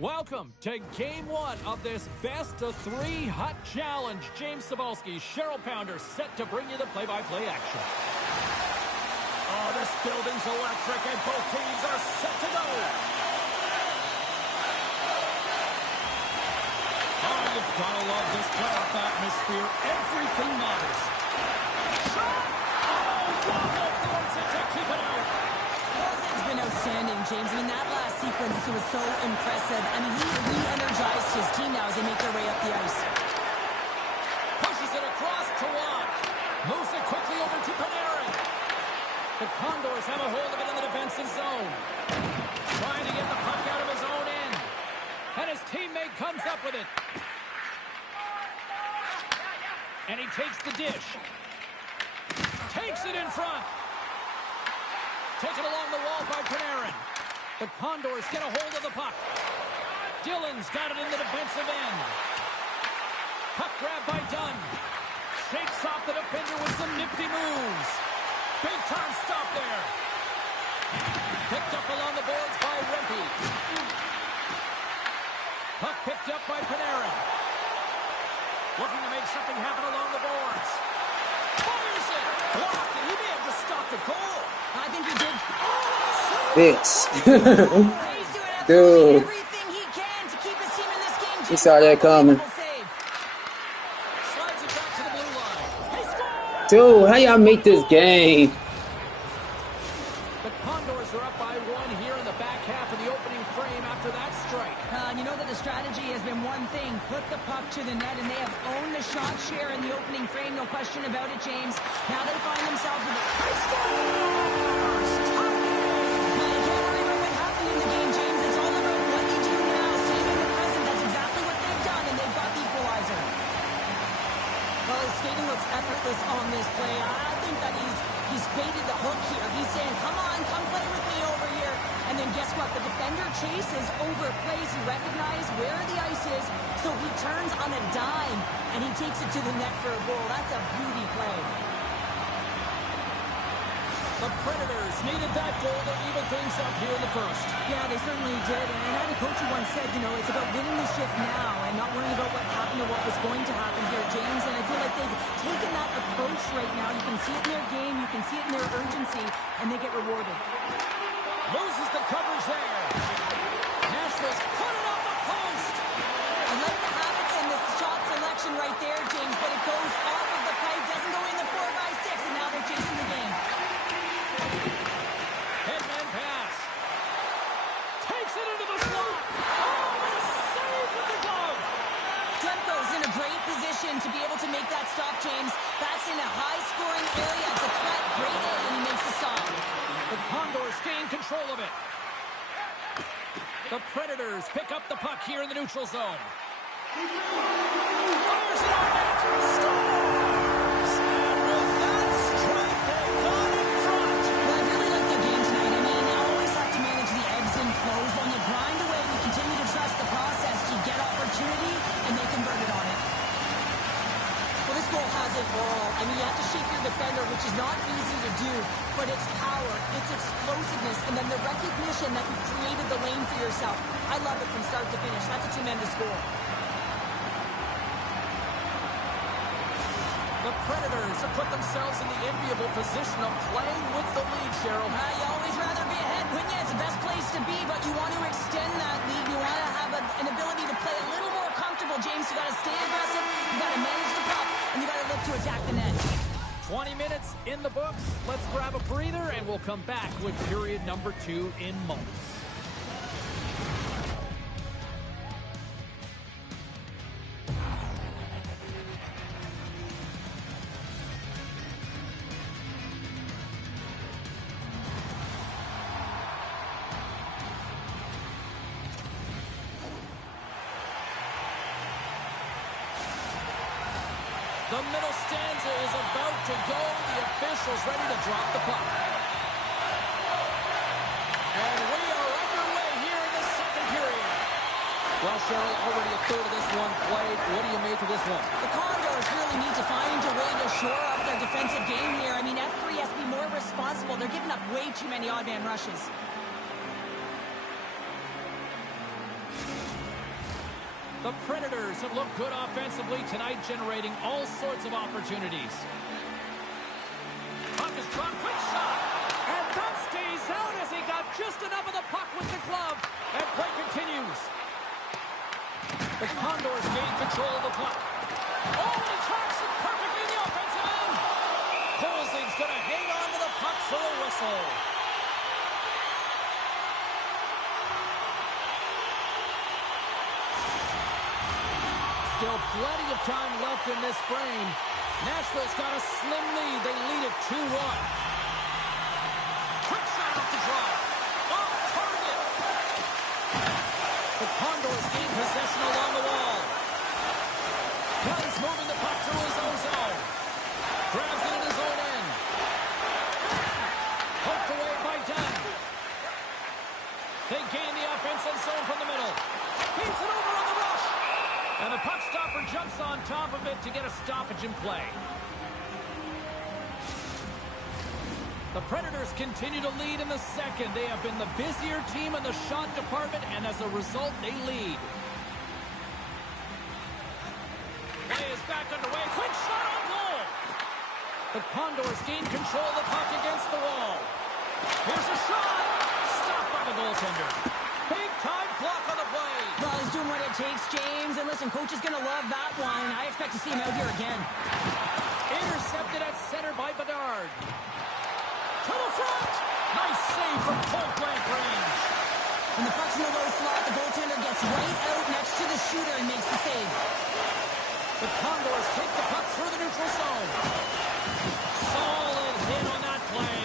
Welcome to Game 1 of this best-of-3 Hut Challenge. James Cebulski, Cheryl Pounder, set to bring you the play-by-play action. Oh, this building's electric, and both teams are set to go. Oh, you've got to love this playoff atmosphere. Everything matters. Shot! Oh, Wobble throws it to keep it out. It's been outstanding, James. I mean, that last sequence was so impressive. I mean, he re-energized his team now as they make their way up the ice. Pushes it across to Watt. Moves it quickly over to Panarin. The Condors have a hold of it in the defensive zone. Trying to get the puck out of his own end. And his teammate comes up with it. And he takes the dish. Takes it in front. Taken along the wall by Panarin. The Condors get a hold of the puck. Dillon's got it in the defensive end. Puck grab by Dunn. Shakes off the defender with some nifty moves. Big time stop there. Picked up along the boards by Rempe. Puck picked up by Panarin. Looking to make something happen along the boards. Fires it! Blocked it. He may have just stopped a goal. I think he did. Bitch. He's doing Dude. everything he can to keep his team in this game. He saw that coming. Save. Slides it back to the blue line. He scores! Dude, how y'all make this game? The Condors are up by one here in the back half of the opening frame after that strike. You know that the strategy has been one thing, put the puck to the net, and they have owned the shot share in the opening frame, no question about it, James. Now they find themselves with a... Now, you can't worry about what happened in the game, James. It's all about what they do now, staying in the present. That's exactly what they've done, and they've got the equalizer. Well, his skating looks effortless on this play. I think that he's baited the hook here. He's saying, come on, come play with me over here. And then guess what? The defender chases, overplays. He recognizes where the ice is, so he turns on a dime, and he takes it to the net for a goal. That's a beauty play. The Predators needed that goal to even things up here in the first. Yeah, they certainly did. And I had a coach who once said, you know, it's about winning the shift now and not worrying about what happened or what was going to happen here, James. And I feel like they've taken that approach right now. You can see it in their game. You can see it in their urgency, and they get rewarded. Loses the coverage there. Nashville's put it on the post. I like the habits and the shot selection right there, James, but it goes off of the pipe, doesn't go in the 4x6, and now they're chasing the game. Headman pass. Takes it into the slot. Oh, a save with the glove. Demko's in a great position to be able to make that stop, James. That's in a high-scoring area. It's a threat, great A, and he makes the stop. The Condors gain control of it. The Predators pick up the puck here in the neutral zone. Fires it on net. Scores! And with that strike, they got in front. Well, I really like their game tonight. I mean, you always have to manage the ebbs and flows. When you grind away, you continue to trust the process. You get opportunity, and they converted on it. Well, this goal has it all. I mean, you have to shake your defender, which is not easy to do, but it's power, it's explosiveness, and then the recognition that you've created the lane for yourself. I love it from start to finish. That's a tremendous goal. The Predators have put themselves in the enviable position of playing with the lead, Cheryl. You always rather be ahead, wouldn't you? It's the best place to be, but you want to extend that lead. You want to have an ability to play a little more comfortable, James. You got to stay aggressive, you got to manage the puck, and you got to look to attack the net. 20 minutes in the books. Let's grab a breather, and we'll come back with period number 2 in moments. The middle stanza is about to go. The officials ready to drop the puck. And we are underway here in the second period. Well, Cheryl, already a third of this one played. What do you make of this one? The Condors really need to find a way to shore up their defensive game here. I mean, F3 has to be more responsible. They're giving up way too many odd man rushes. The Predators have looked good offensively tonight, generating all sorts of opportunities. Puck is dropped, quick shot! And that stays out as he got just enough of the puck with the glove. And play continues. The Condors gain control of the puck. Oh, and he tracks it perfectly in the offensive end. Kolzig's going to hang on to the puck for a whistle. Still plenty of time left in this frame. Nashville's got a slim lead. They lead it 2-1. Quick shot off the draw. Off target. The Condors gain possession along the wall. Dunn's moving the puck through his own zone. Grabs it in his own end. Poked away by Dunn. They gain the offensive zone from the middle. Feeds it over on the rush. And the puck stopper jumps on top of it to get a stoppage in play. The Predators continue to lead in the second. They have been the busier team in the shot department, and as a result, they lead. Play is back underway. Quick shot on goal. The Condors gain control of the puck against the wall. Here's a shot. Stopped by the goaltender. Big time block on the play. Well, he's doing what it takes, James. And listen, coach is going to love that one. I expect to see him out here again. Intercepted at center by Bedard. To the front. Nice save from point-blank range. When the puck's in the low slot, the goaltender gets right out next to the shooter and makes the save. The Condors take the puck through the neutral zone. Solid hit on that play.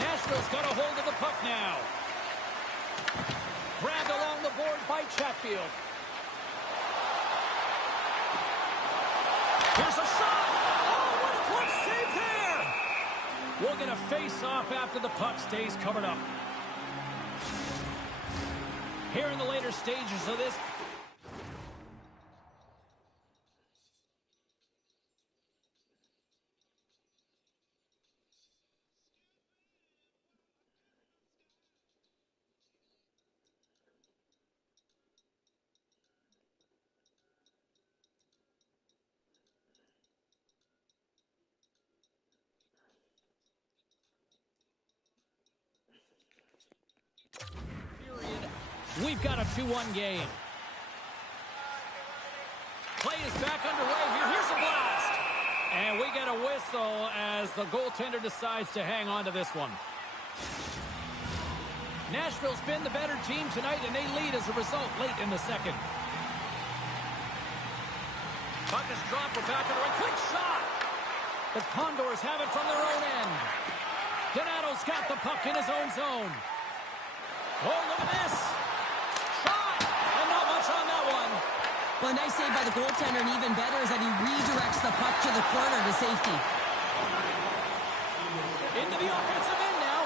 Nashville's got a hold of the puck now. Grabbed along the board by Chatfield. Here's a shot. Oh, what a clutch save there. We'll get a face-off after the puck stays covered up. Here in the later stages of this. We've got a 2-1 game. Play is back underway here. Here's a blast. And we get a whistle as the goaltender decides to hang on to this one. Nashville's been the better team tonight, and they lead as a result late in the second. Puck is dropped. We're back underway. Quick shot. The Condors have it from their own end. Donato's got the puck in his own zone. Oh, look at this. On that one. Well, a nice save by the goaltender, and even better is that he redirects the puck to the corner to safety. Into the offensive end now.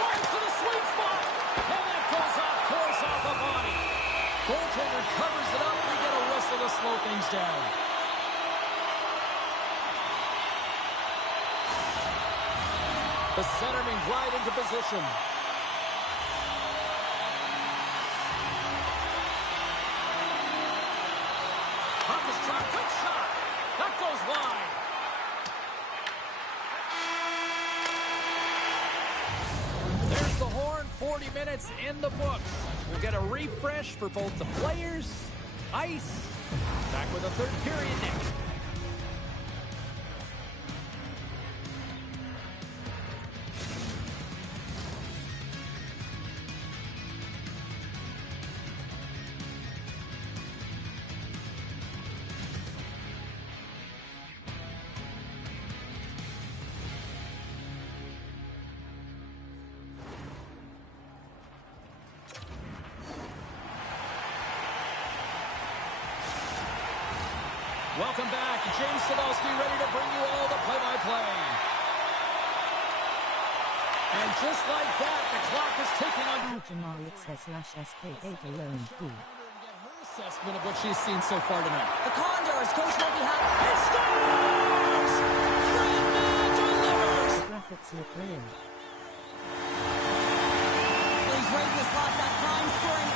Drives to the sweet spot. And that goes off course off the body. Goaltender covers it up. We get a whistle to slow things down. The centermen glide into position. Quick shot. That goes wide. There's the horn. 40 minutes in the books. We'll get a refresh for both the players, ice. Back with a third period next. Welcome back. James Sadowski ready to bring you all the play-by-play. And just like that, the clock is ticking on. Assessment of what she's seen so far tonight. The Condors, coach won't be happy. It scores! Friedman delivers! Graphics look real. Well, he's right in the slot. That prime scoring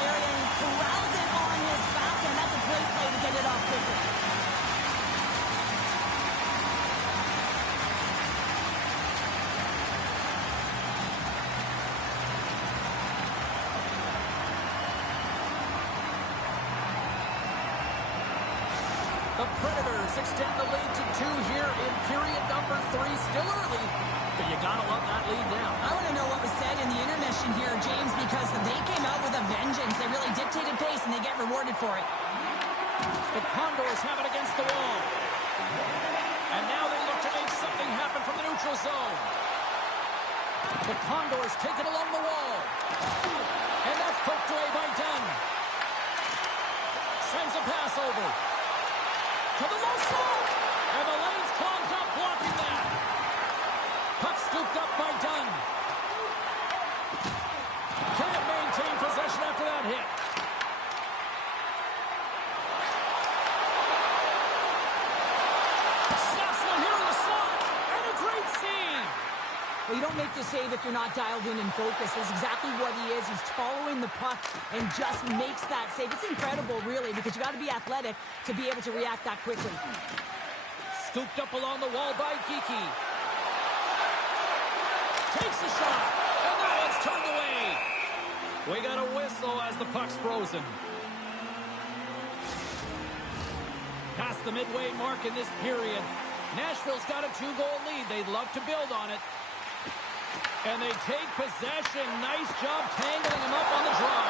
The Predators extend the lead to 2 here in period number 3. Still early, but you gotta love that lead now. I want to know what was said in the intermission here, James, because they came out with a vengeance. They really dictated pace, and they get rewarded for it. The Condors have it against the wall. And now they look to make something happen from the neutral zone. The Condors take it along the wall. And that's poked away by Dunn. Sends a pass over. To the low slot. And the lane's clogged up, blocking that. Puck scooped up by Dunn. Can't maintain possession after that hit. Snaps one here in the slot. And a great save. Well, you don't make the save if you're not dialed in and focused. That's exactly what he is. He's following the puck and just makes that save. It's incredible, really, because you got to be athletic to be able to react that quickly. Scooped up along the wall by Geeky. Takes a shot, and that one's turned away. We got a whistle as the puck's frozen. Past the midway mark in this period. Nashville's got a 2-goal lead. They'd love to build on it. And they take possession. Nice job tangling him up on the draw.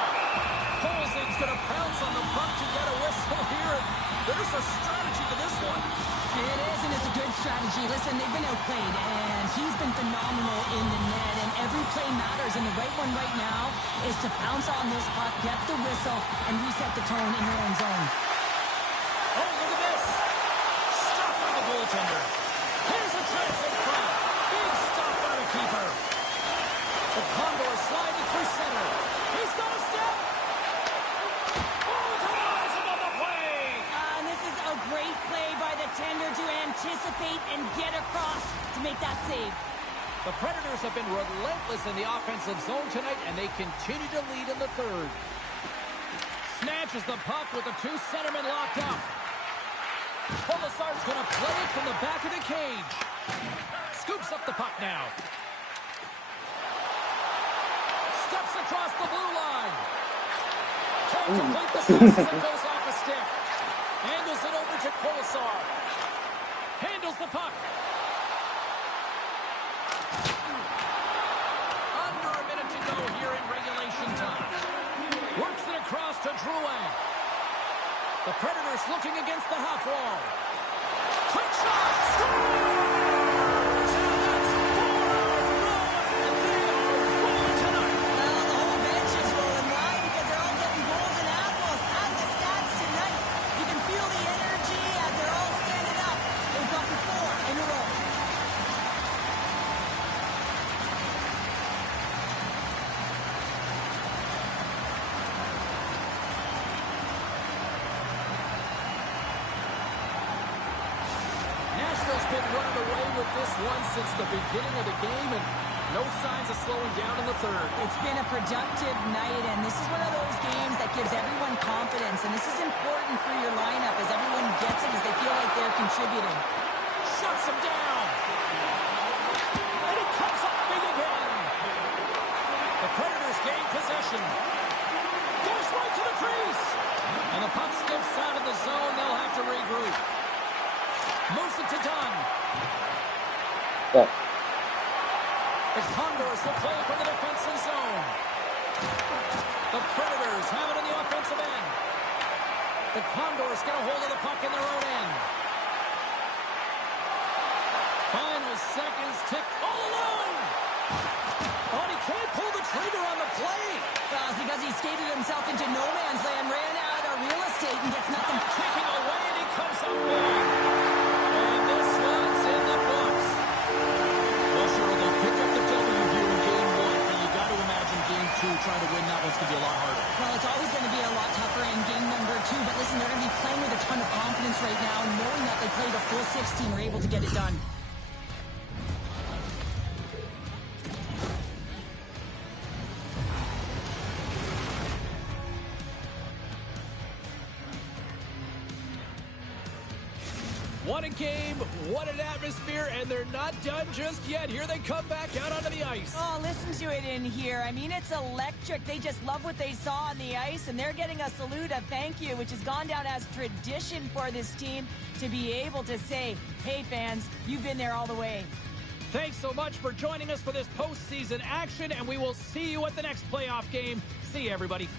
Holzing's going to pounce on the puck to get a whistle here. There's a strategy to this one. It is, and it's a good strategy. Listen, they've been outplayed, and he's been phenomenal in the net, and every play matters, and the right one right now is to pounce on this puck, get the whistle, and reset the tone in your own zone. Oh, look at this. Stop by the goaltender. Here's a chance in front. Big stop by the keeper. The Condors sliding through center. He's got a step. Oh, denies him on the play. And this is a great play by the tender to anticipate and get across to make that save. The Predators have been relentless in the offensive zone tonight, and they continue to lead in the third. Snatches the puck with the 2 centermen locked up. Polisar's going to play it from the back of the cage. Scoops up the puck now. Steps across the blue line. Can't complete the pass as it goes off a stick. Angles it over to Polisar. Handles the puck. Under a minute to go here in regulation time. Works it across to Drouin. The Predators looking against the half wall. Quick shot! Scores! And that's 4 in a row, and they are rolling tonight. Well, the whole bench is rolling. Why? Because they're all getting goals and apples. As the stats tonight, you can feel the energy as they're all standing up. They've gotten 4 in a row. Nashville's been running away with this one since the beginning of the game, and no signs of slowing down in the third. It's been a productive night, and this is one of those games that gives everyone confidence, and this is important for your lineup as everyone gets it as they feel like they're contributing. Shuts him down. And he comes up big again. The Predators gain possession. Goes right to the crease. And the puck skips out of the zone. They'll have to regroup. Moves it to Dunn. Oh. The Condors will play it from the defensive zone. The Predators have it in the offensive end. The Condors get a hold of the puck in their own end. Final seconds tick all alone. Oh, he can't pull the trigger on the play. Well, it's because he skated himself into no man's land, ran out of real estate, and gets nothing. Kicking away, and he comes up big. And this one's in the books. Well, sure, they'll pick up the W here in Game 1, but you got to imagine Game 2, trying to win that one's going to be a lot harder. Well, it's always going to be a lot tougher in game number 2, but listen, they're going to be playing with a ton of confidence right now, knowing that they played a full 16 and were able to get it done. What a game, what an atmosphere, and they're not done just yet. Here they come back out onto the ice. Oh, listen to it in here. I mean, it's electric. They just love what they saw on the ice, and they're getting a salute, a thank you, which has gone down as tradition for this team to be able to say, hey, fans, you've been there all the way. Thanks so much for joining us for this postseason action, and we will see you at the next playoff game. See you, everybody.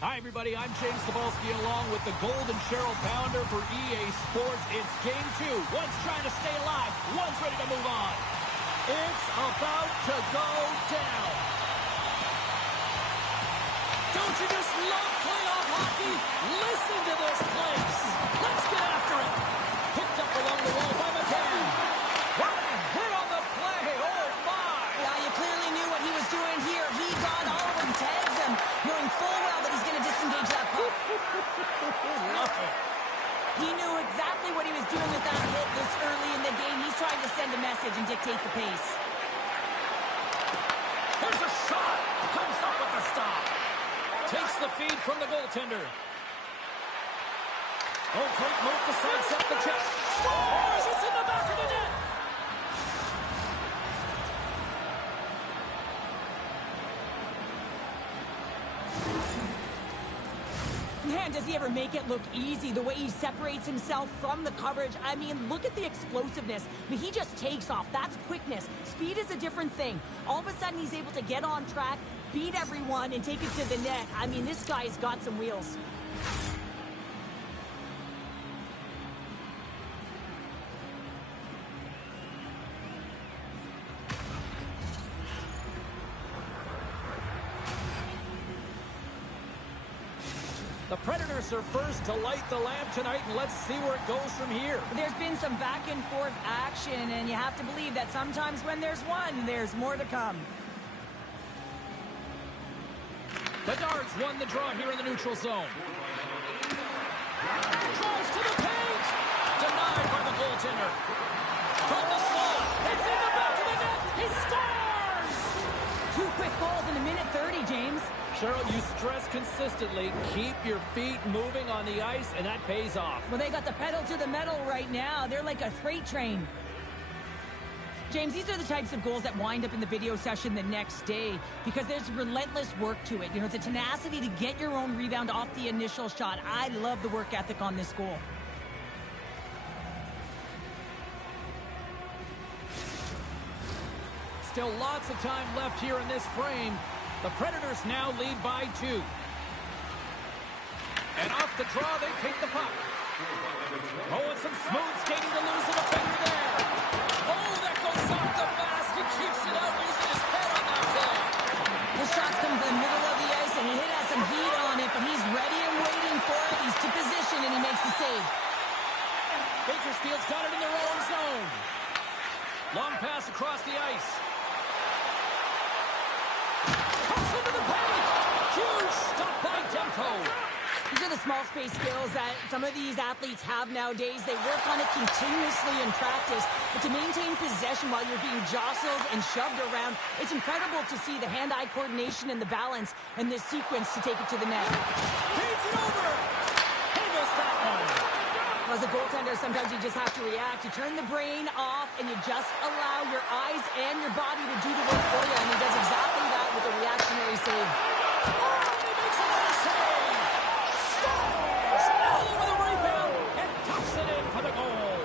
Hi, everybody. I'm James Cebulski along with the Golden Cheryl Pounder for EA Sports. It's Game 2. One's trying to stay alive. One's ready to move on. It's about to go down. Don't you just love playoff hockey? Listen to this place. Let's get after it. Picked up along the wall by McCann. What a hit on the play. Oh, my. Yeah, you clearly knew what he was doing here. He got all of them, tags him, knowing full well that he's going to disengage that puck. Love it. He knew exactly what he was doing with that hit this early in the game. He's trying to send a message and dictate the pace. Here's a shot. Comes up with the stop. Takes the feed from the goaltender. Oh, great move to sidestep the check. Scores! It's in the back of the net. Man, does he ever make it look easy, the way he separates himself from the coverage. I mean, look at the explosiveness. I mean, he just takes off. That's quickness. Speed is a different thing. All of a sudden, he's able to get on track, beat everyone, and take it to the net. I mean, this guy's got some wheels. The Predators are first to light the lamp tonight, and let's see where it goes from here. There's been some back and forth action, and you have to believe that sometimes when there's one, there's more to come. Bedard's won the draw here in the neutral zone. Drives to the paint! Denied by the goaltender. From the slot, it's in the back of the net! He scores! 2 quick goals in a minute 30, James. Cheryl, you stress consistently, keep your feet moving on the ice, and that pays off. Well, they got the pedal to the metal right now. They're like a freight train. James, these are the types of goals that wind up in the video session the next day because there's relentless work to it. You know, it's a tenacity to get your own rebound off the initial shot. I love the work ethic on this goal. Still lots of time left here in this frame. The Predators now lead by 2. And off the draw, they take the puck. Oh, and some smooth skating to lose the defender there. Oh, that goes off the mask and keeps it out using his head on that play. The shot's come to the middle of the ice, and he has some heat on it, but he's ready and waiting for it. He's to position, and he makes the save. Bakersfield's got it in their own zone. Long pass across the ice. Cuts into the paint. Huge stop by Demko. These are the small space skills that some of these athletes have nowadays. They work on it continuously in practice, but to maintain possession while you're being jostled and shoved around, it's incredible to see the hand-eye coordination and the balance in this sequence to take it to the net. Feeds it over. He missed that one. As a goaltender, sometimes you just have to react. You turn the brain off, and you just allow your eyes and your body to do the work for you, and he does exactly that with a reactionary save. Oh, and he makes another save. Scores! Allen with a rebound and tucks it in for the goal.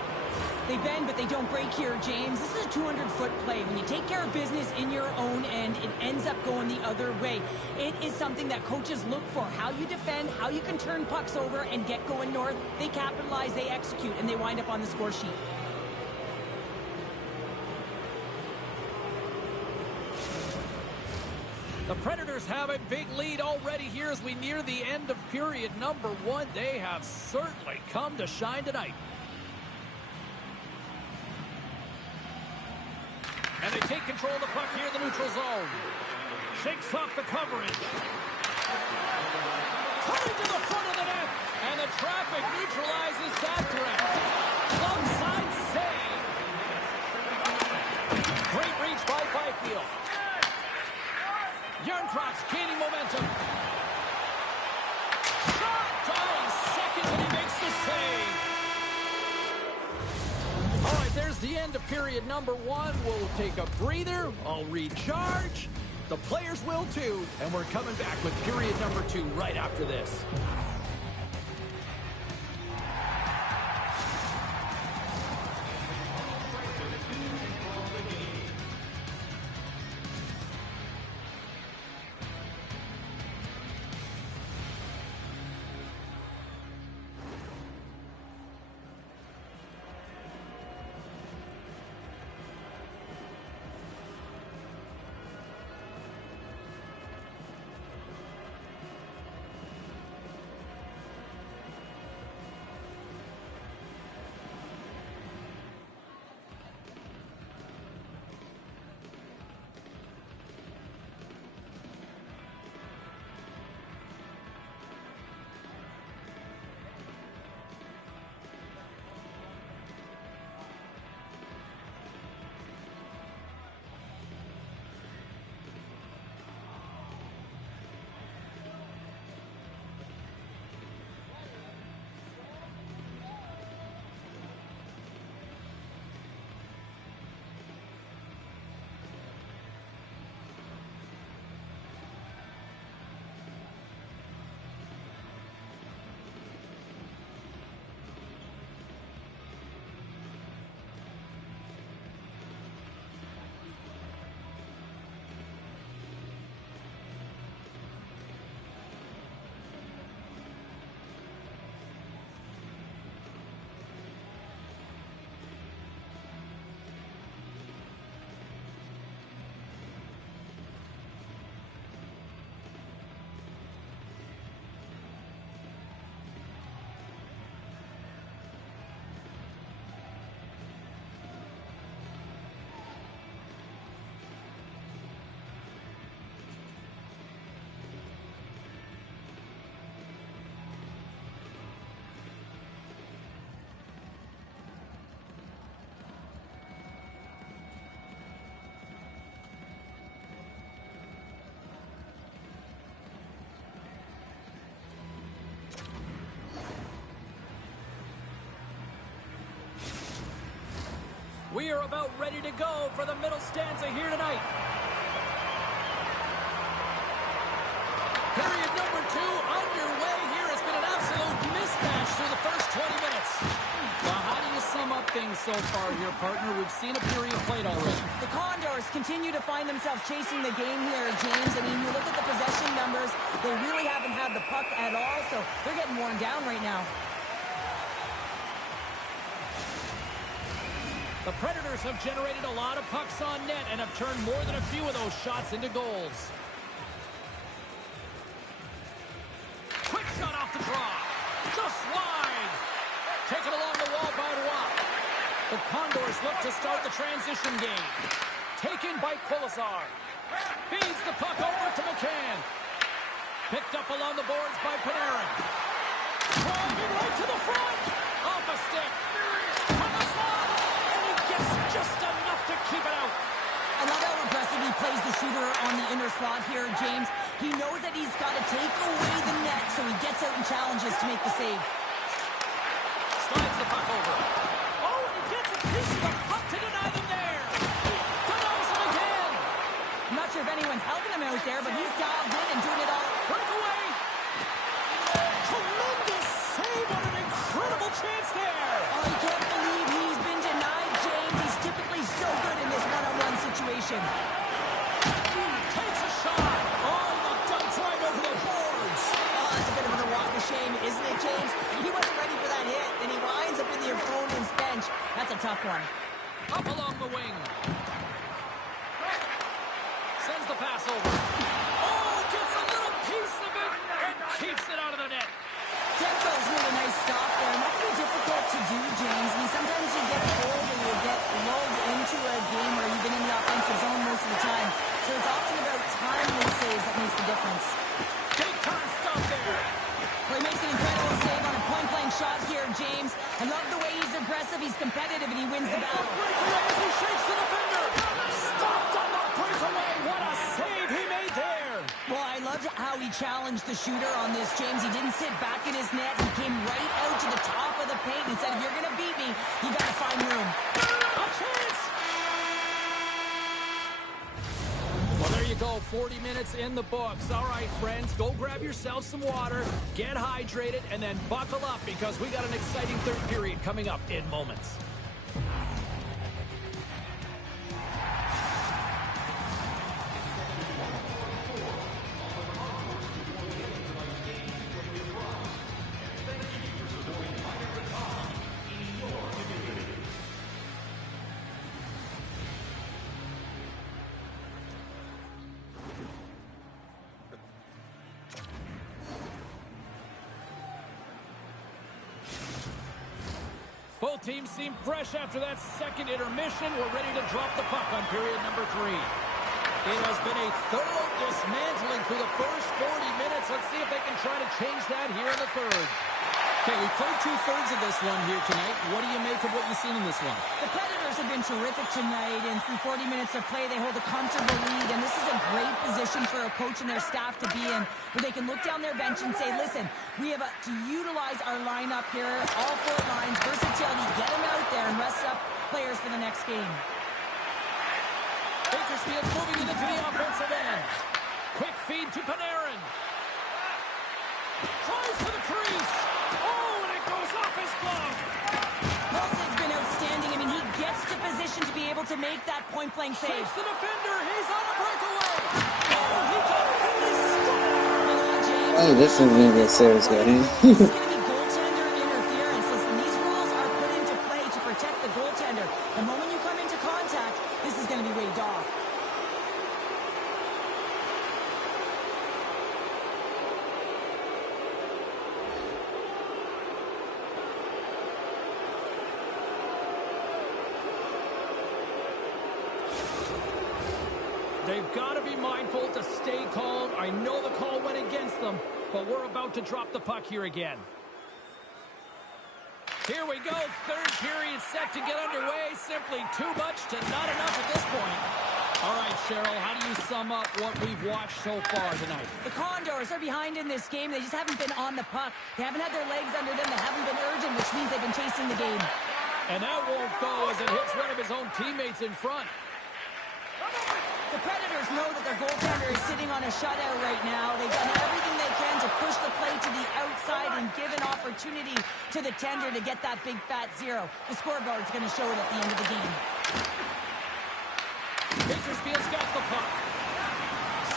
They bend, but they don't break here, James. This is a 200-foot play. When you take care of business in your own end, it ends up going the other way. It is something that coaches look for. How you defend, how you can turn pucks over and get going north. They capitalize, they execute, and they wind up on the score sheet. The Predators have a big lead already here as we near the end of period number 1. They have certainly come to shine tonight. And they take control of the puck here in the neutral zone. Shakes off the coverage. Coming to the front of the net. And the traffic neutralizes that threat. Onside save. Great reach by Byfield. Yarncroft's gaining momentum. Shot! Dying seconds and he makes the save. All right, there's the end of period number 1. We'll take a breather. I'll recharge. The players will too. And we're coming back with period number 2 right after this. are about ready to go for the middle stanza here tonight. Period number 2 underway here. It's been an absolute mismatch through the first 20 minutes. Well, how do you sum up things so far here, partner? We've seen a period played already. The Condors continue to find themselves chasing the game here, James. I mean, you look at the possession numbers, they really haven't had the puck at all, so they're getting worn down right now. The Predators have generated a lot of pucks on net and have turned more than a few of those shots into goals. Quick shot off the draw. Just wide. Taken along the wall by Roy. The Condors look to start the transition game. Taken by Kolesar. Feeds the puck over to McCann. Picked up along the boards by Panarin. Driving right to the front. Off a stick. From the slot. And he gets just enough to keep it out. I love how aggressive he plays the shooter on the inner slot here, James. He knows that he's got to take away the net, so he gets out and challenges to make the save. Slides the puck over. Oh, and he gets a piece of the puck to deny them there. Denies him again. I'm not sure if anyone's helping him out there, but he's dialed in and doing it all. Breakaway. Tremendous save. What an incredible chance there. Oh, you can't believe he's been denied, James. He's typically so good in this one-on-one situation. Takes a shot. Oh, the dumps right over the boards. Oh, that's a bit of a walk of shame, isn't it, James? He wasn't ready for that hit, and he winds up in the opponent's bench. That's a tough one. Up along the wing. Sends the pass over. Oh, gets a little piece of it and keeps it out of the net. Demko's doing a nice stop there, and that can be difficult to do, James. I mean, sometimes you get pulled or you get lulled into a game where you've been in the offensive zone most of the time. So it's often about timely saves that makes the difference. Big time stop there. Well, he makes an incredible save on a point-blank shot here, James. I love the way he's aggressive, he's competitive, and he wins the battle. Breakaway as he shakes the defender. Stopped on the breakaway. What a save he made there. Well, I loved how he challenged the shooter on this, James. He didn't sit back in his net. He came right out to the top of the paint and said, if you're going to beat me, you got to find room. A chance. Well, there you go. 40 minutes in the books. All right, friends, go grab yourself some water, get hydrated, and then buckle up because we got an exciting third period coming up in moments. Both teams seem fresh after that second intermission. We're ready to drop the puck on period number 3. It has been a thorough dismantling through the first 40 minutes. Let's see if they can try to change that here in the third. Okay, we played 2/3 of this one here tonight. What do you make of what you've seen in this one? The Predators have been terrific tonight, and through 40 minutes of play, they hold a comfortable lead, and this is a great position for a coach and their staff to be in, where they can look down their bench and say, listen, we have to utilize our lineup here, all 4 lines, versatility, get them out there and rest up players for the next game. Bakersfield's moving into the offensive end. Quick feed to Panarin. Tries to the crease. Oh, and it goes off his glove. Wilson's been outstanding. I mean, he gets to position to be able to make that point-blank save. Saves the defender. He's on a breakaway. Oh, he got really stuck. Oh, this is going to be a serious game. This is going to be goaltender interference. Listen, these rules are put into play to protect the goaltender. The moment you come into contact, this is going to be waved off. They've got to be mindful to stay calm. I know the call went against them, but we're about to drop the puck here again. Here we go. Third period set to get underway. Simply too much to not enough at this point. All right, Cheryl, how do you sum up what we've watched so far tonight? The Condors are behind in this game. They just haven't been on the puck. They haven't had their legs under them. They haven't been urgent, which means they've been chasing the game. And that won't go as it hits one of his own teammates in front. The Predators know that their goaltender is sitting on a shutout right now. They've done everything they can to push the play to the outside and give an opportunity to the tender to get that big fat zero. The scoreboard's going to show it at the end of the game. Bakersfield's got the puck.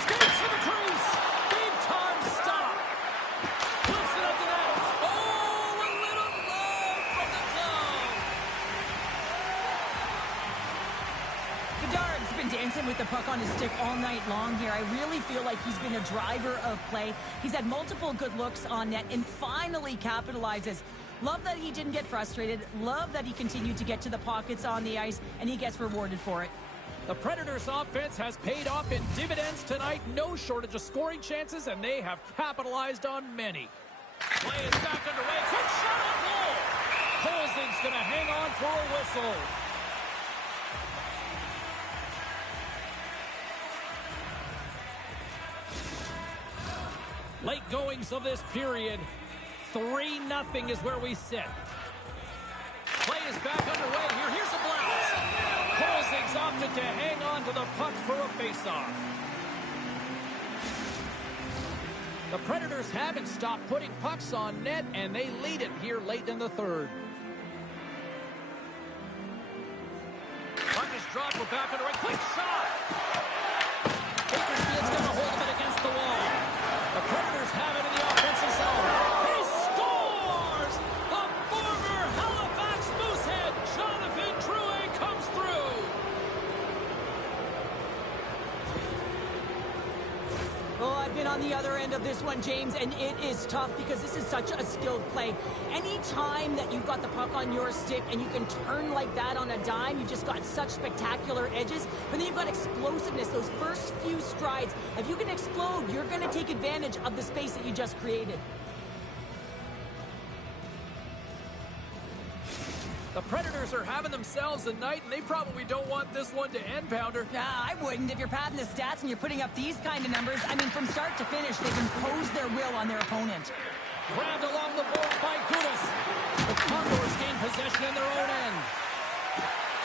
Skates for the crease. Big time stop. Flips it up to net. Oh, a little love from the zone. Bedard's been dancing with the puck on his stick all night long here. I really feel like he's been a driver of play. He's had multiple good looks on net and finally capitalizes. Love that he didn't get frustrated. Love that he continued to get to the pockets on the ice, and he gets rewarded for it. The Predators' offense has paid off in dividends tonight. No shortage of scoring chances, and they have capitalized on many. Play is back underway. Quick shot on goal. Kolzig's going to hang on for a whistle. Late goings of this period. 3-0 is where we sit. Play is back underway here. Here's a blast. Kolzig's opted to hang on to the puck for a faceoff. The Predators haven't stopped putting pucks on net, and they lead it here late in the third. Puck is dropped. We're back underway. Quick shot. Bakersfield's got a hold of it against the wall. The Predators have it in the offensive zone. He scores! The former Halifax Moosehead, Jonathan Drouin, comes through. Oh, I've been on the other end of this one, James, and it is tough because this is such a skilled play. Any time that you've got the puck on your stick and you can turn like that on a dime, you've just got such spectacular edges. But then you've got explosiveness, those first few strides. If you can explode, you're going to take advantage of the space that you just created. The Predators are having themselves a night, and they probably don't want this one to end, Pounder. I wouldn't. If you're padding the stats and you're putting up these kind of numbers, I mean, from start to finish, they've imposed their will on their opponent. Grabbed along the boards by Gudas. The Condors gain possession in their own end.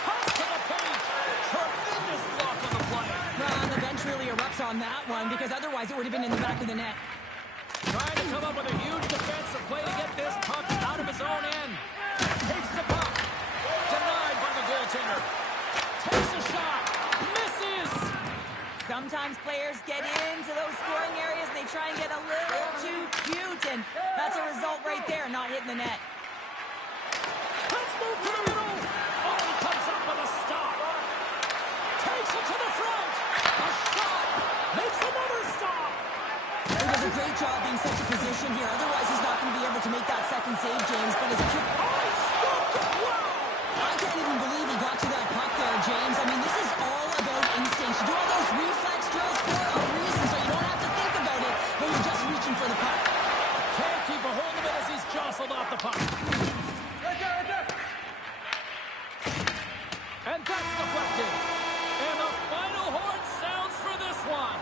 Cuts to the paint. Tremendous block on the play. Well, the bench really erupts on that one because otherwise it would have been in the back of the net. Trying to come up with a huge defensive play to get this puck out of his own end. Takes the puck. Denied by the goaltender. Takes a shot. Misses. Sometimes players get into those scoring areas and they try and get a little too cute, and that's a result right there, not hitting the net. Let's move to the middle. Oh, he comes up with a stop. Takes it to the front. A shot. Makes another stop. He does a great job being set to position here. Otherwise, he's not going to be able to make that second save, James. But his kick... Oh, he stopped it. Wow. I can't even believe he got to that puck there, James. I mean, this is all about instinct. You do all those reflex drills for a reason, so you don't have to think about it when you're just reaching for the puck. Can't keep a hold of it as he's jostled off the puck. Right there. And that's deflected. And the final horn sounds for this one.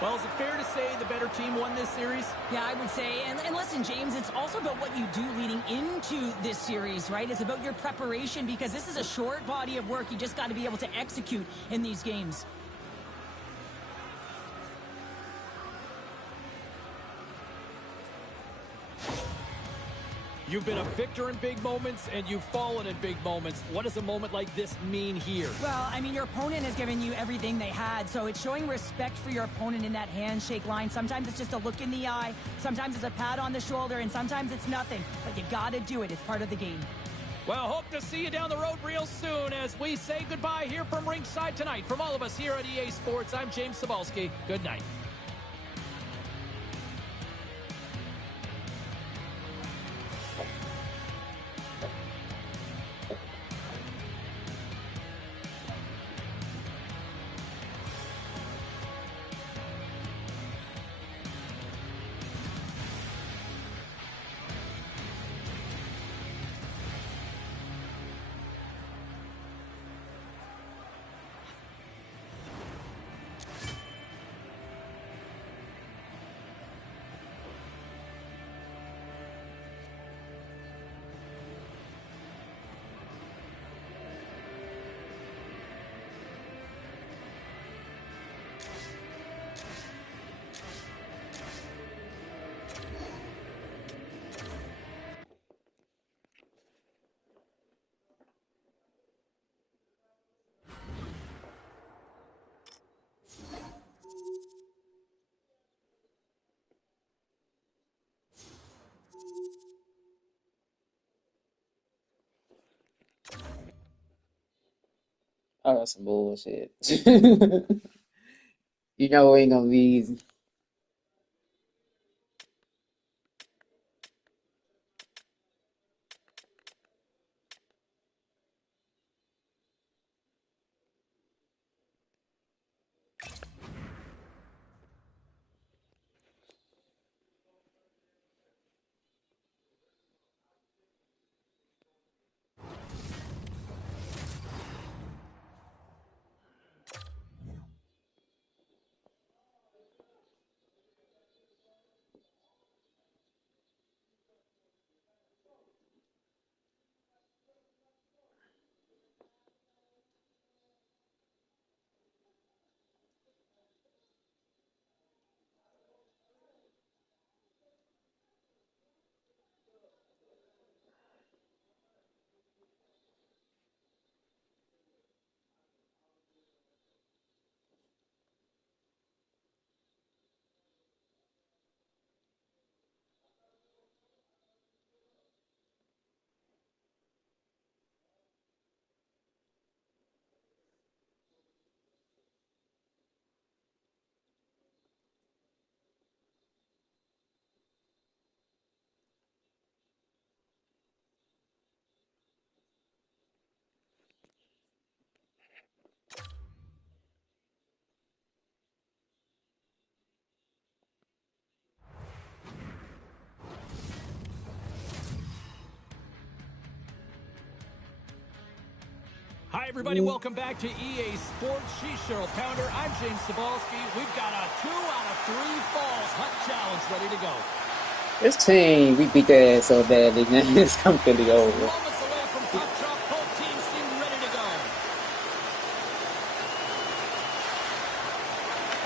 Well, is it fair to say the better team won this series? Yeah, I would say. And listen, James, it's also about what you do leading into this series, right? It's about your preparation because this is a short body of work. You just got to be able to execute in these games. You've been a victor in big moments, and you've fallen in big moments. What does a moment like this mean here? Well, I mean, your opponent has given you everything they had, so it's showing respect for your opponent in that handshake line. Sometimes it's just a look in the eye, sometimes it's a pat on the shoulder, and sometimes it's nothing. But you got to do it. It's part of the game. Well, hope to see you down the road real soon as we say goodbye here from ringside tonight. From all of us here at EA Sports, I'm James Cybulski. Good night. Oh, that's some bullshit. You know it ain't gonna be easy. Hi, everybody. Welcome back to EA Sports. She's Cheryl Pounder. I'm James Cebulski. We've got a 2 out of 3 falls hut challenge ready to go. This team, we beat their ass so badly, man. It's completely over. Moments away from puck drop. Both teams seem ready to go.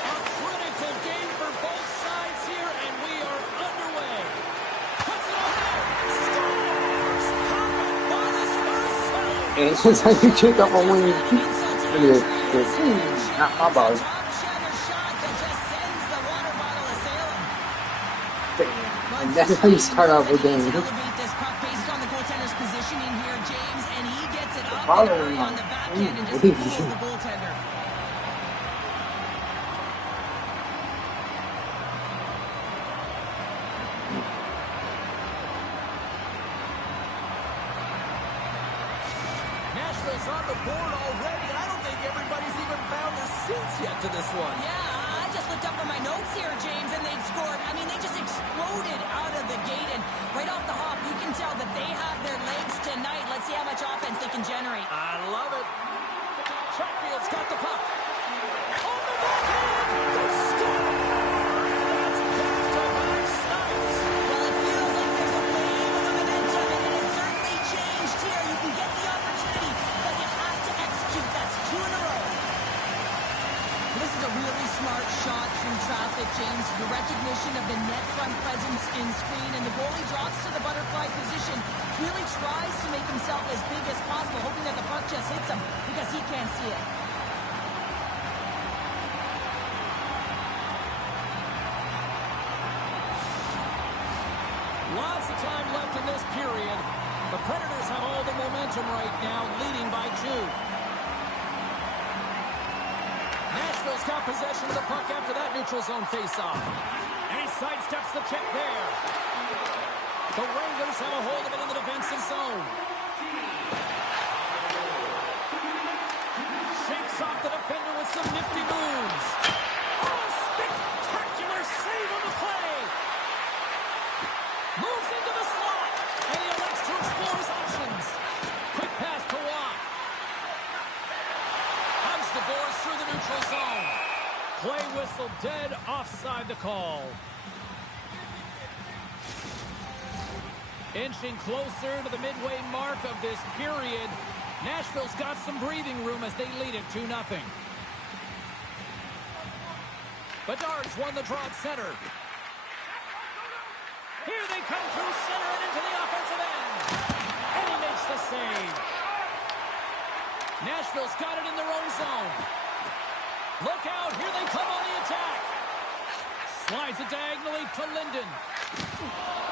A critical game for both sides here, and we are underway. Puts it on net. Scores! Popping by this first save. And it's just like you kick up a wing. Look at this. Not my ball. And that's how you start off a game. Elevate this puck based on the goaltender's positioning here, James, and he gets it up Follow and early him on the on. backhand and just fools the goaltender. Nashville's on the board already. I don't think everybody's even found their seats yet to this one. Yeah, I just looked up from my notes here, James, and they'd scored. I mean, they just exploded out of the gate, and right off the hop, you can tell that they have their legs tonight. Let's see how much offense they can generate. I love it. Chatfield's got the puck. On the backhand, the score! That's back-to-back snipes. Well, it feels like there's a wave of momentum, and it certainly changed here. You can get the opportunity, but you have to execute. That's 2 in a row. This is a really smart shot through traffic, James. The recognition of the net front presence in screen, and the goalie drops to the butterfly position. Really tries to make himself as big as possible, hoping that the puck just hits him because he can't see it. Lots of time left in this period. The Predators have all the momentum right now, leading by 2. Nashville's got possession of the puck after that neutral zone faceoff. And he sidesteps the check there. The Wranglers have a hold of it in the defensive zone. Shakes off the defender with some nifty moves. Oh, spectacular save on the play. Moves into the slot. And he elects to explore his options. Quick pass to Watt. Hugs the boards through the neutral zone. Play whistle dead, offside the call. Inching closer to the midway mark of this period. Nashville's got some breathing room as they lead it 2-0. Bedard's won the draw at center. Here they come through center and into the offensive end. And he makes the save. Nashville's got it in their own zone. Look out, here they come on the attack. Slides it diagonally to Linden.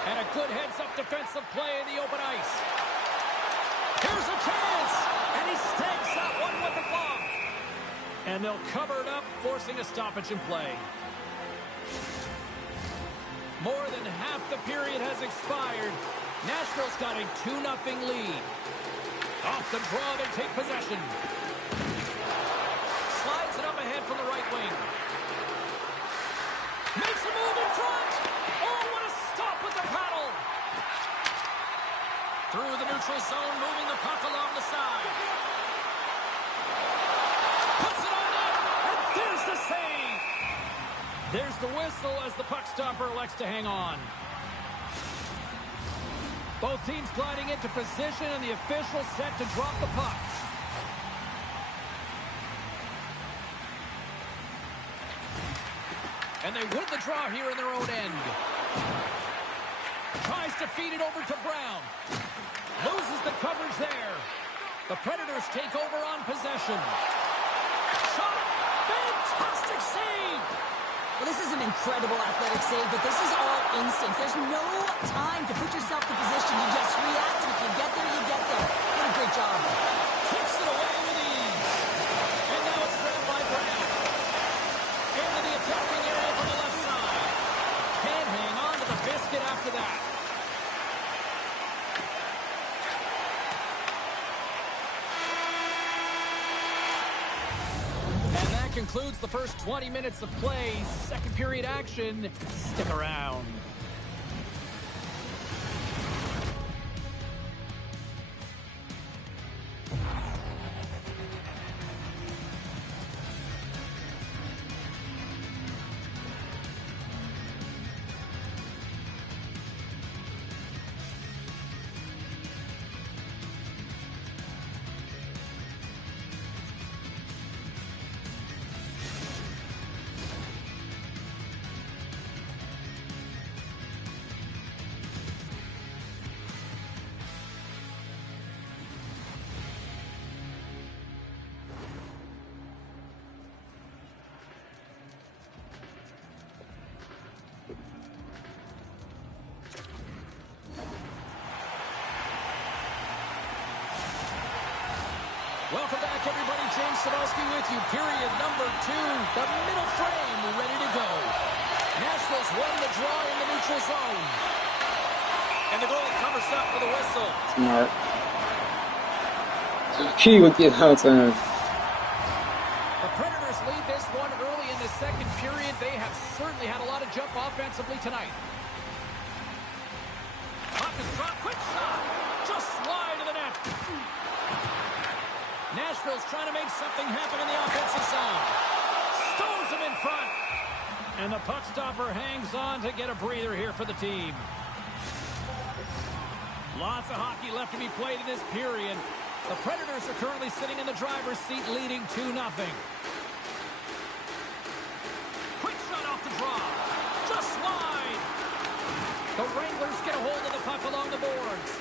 And a good heads-up defensive play in the open ice. Here's a chance. And he stakes that one with the glove. And they'll cover it up, forcing a stoppage in play. More than half the period has expired. Nashville's got a 2-0 lead. Off the draw, they take possession. Slides it up ahead from the right wing. Makes a move in front. Oh, what a stop with the paddle. Through the neutral zone, moving the puck along the side. Puts it on net, and there's the save. There's the whistle as the puck stopper elects to hang on. Both teams gliding into position, and the official set to drop the puck. And they win the draw here in their own end. Tries to feed it over to Brown. Loses the coverage there. The Predators take over on possession. Shot! Fantastic save! Well, this is an incredible athletic save, but this is all instinct. There's no time to put yourself in position. You just react, and if you get there, you get there. What a great job. Kicks it away with ease. And now it's grabbed by Brown. Into the attacking area from the left side. Can't hang on to the biscuit after that. And that concludes the first 20 minutes of play. Second period action. Stick around. Welcome back, everybody. James Sadowski with you. Period number 2. The middle frame ready to go. Nashville's won the draw in the neutral zone. And the goalie covers up for the whistle. Smart. 就是屁股跌到真的。 The Predators lead this one early in the second period. They have certainly had a lot of jump offensively tonight. Puck is dropped. Quick shot. Just wide of the net. Nashville's trying to make something happen in the offensive zone. Stones him in front. And the puck stopper hangs on to get a breather here for the team. Lots of hockey left to be played in this period. The Predators are currently sitting in the driver's seat, leading 2-0. Quick shot off the draw. Just wide. The Wranglers get a hold of the puck along the boards.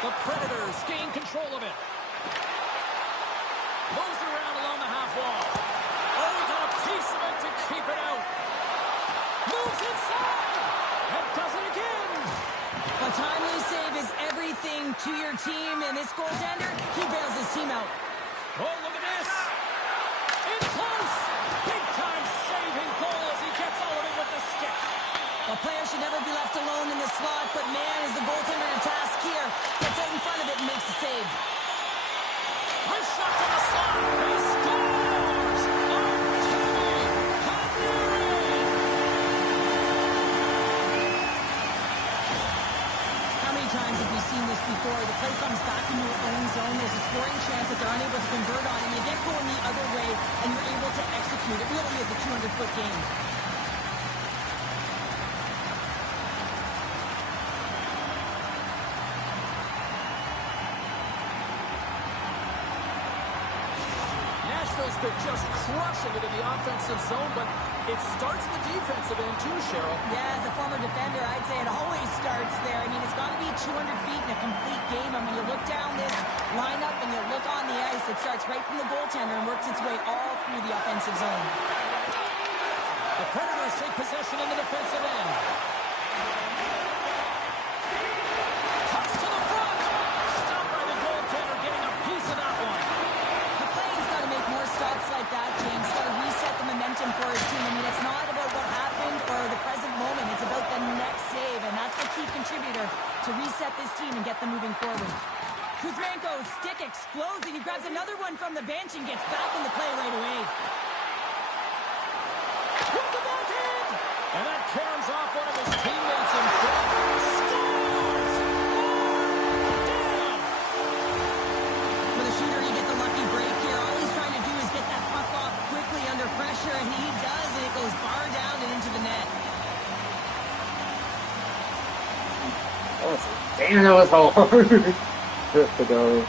The Predators gain control of it. Moves it around along the half wall. Oh, he got a piece of it to keep it out. Moves inside. And does it again. A timely save is everything to your team, and this goaltender, he bails his team out. Oh, look at this. In close. Big-time saving goal as he gets all of it with the stick. A player should never be left alone in the slot, but man, is the goaltender to task here. Gets out in front of it and makes the save. Wrist shot from the slot. He scores! Artemi Panarin! How many times have we seen this before? The play comes back in your own zone. There's a scoring chance that they're unable to convert on, and you get going the other way, and you're able to execute. It really is a 200-foot game. Nashville's been just crushing it in the offensive zone, but it starts in the defensive end too, Cheryl. Yeah, as a former defender, I'd say it always starts there. I mean, it's got to be 200 feet in a complete game. And when you look down this lineup and you look on the ice, it starts right from the goaltender and works its way all through the offensive zone. The Predators take possession in the defensive end. Cuts to the front. momentum moving forward. Kuzmenko's stick explodes, and he grabs another one from the bench and gets back in the play right away. With the backhand! And that caroms off one of his teammates in front. Scores! Down! For the shooter, he gets a lucky break here. All he's trying to do is get that puck off quickly under pressure, and he does, and it goes bar down and into the net. Damn, that was hard. To go.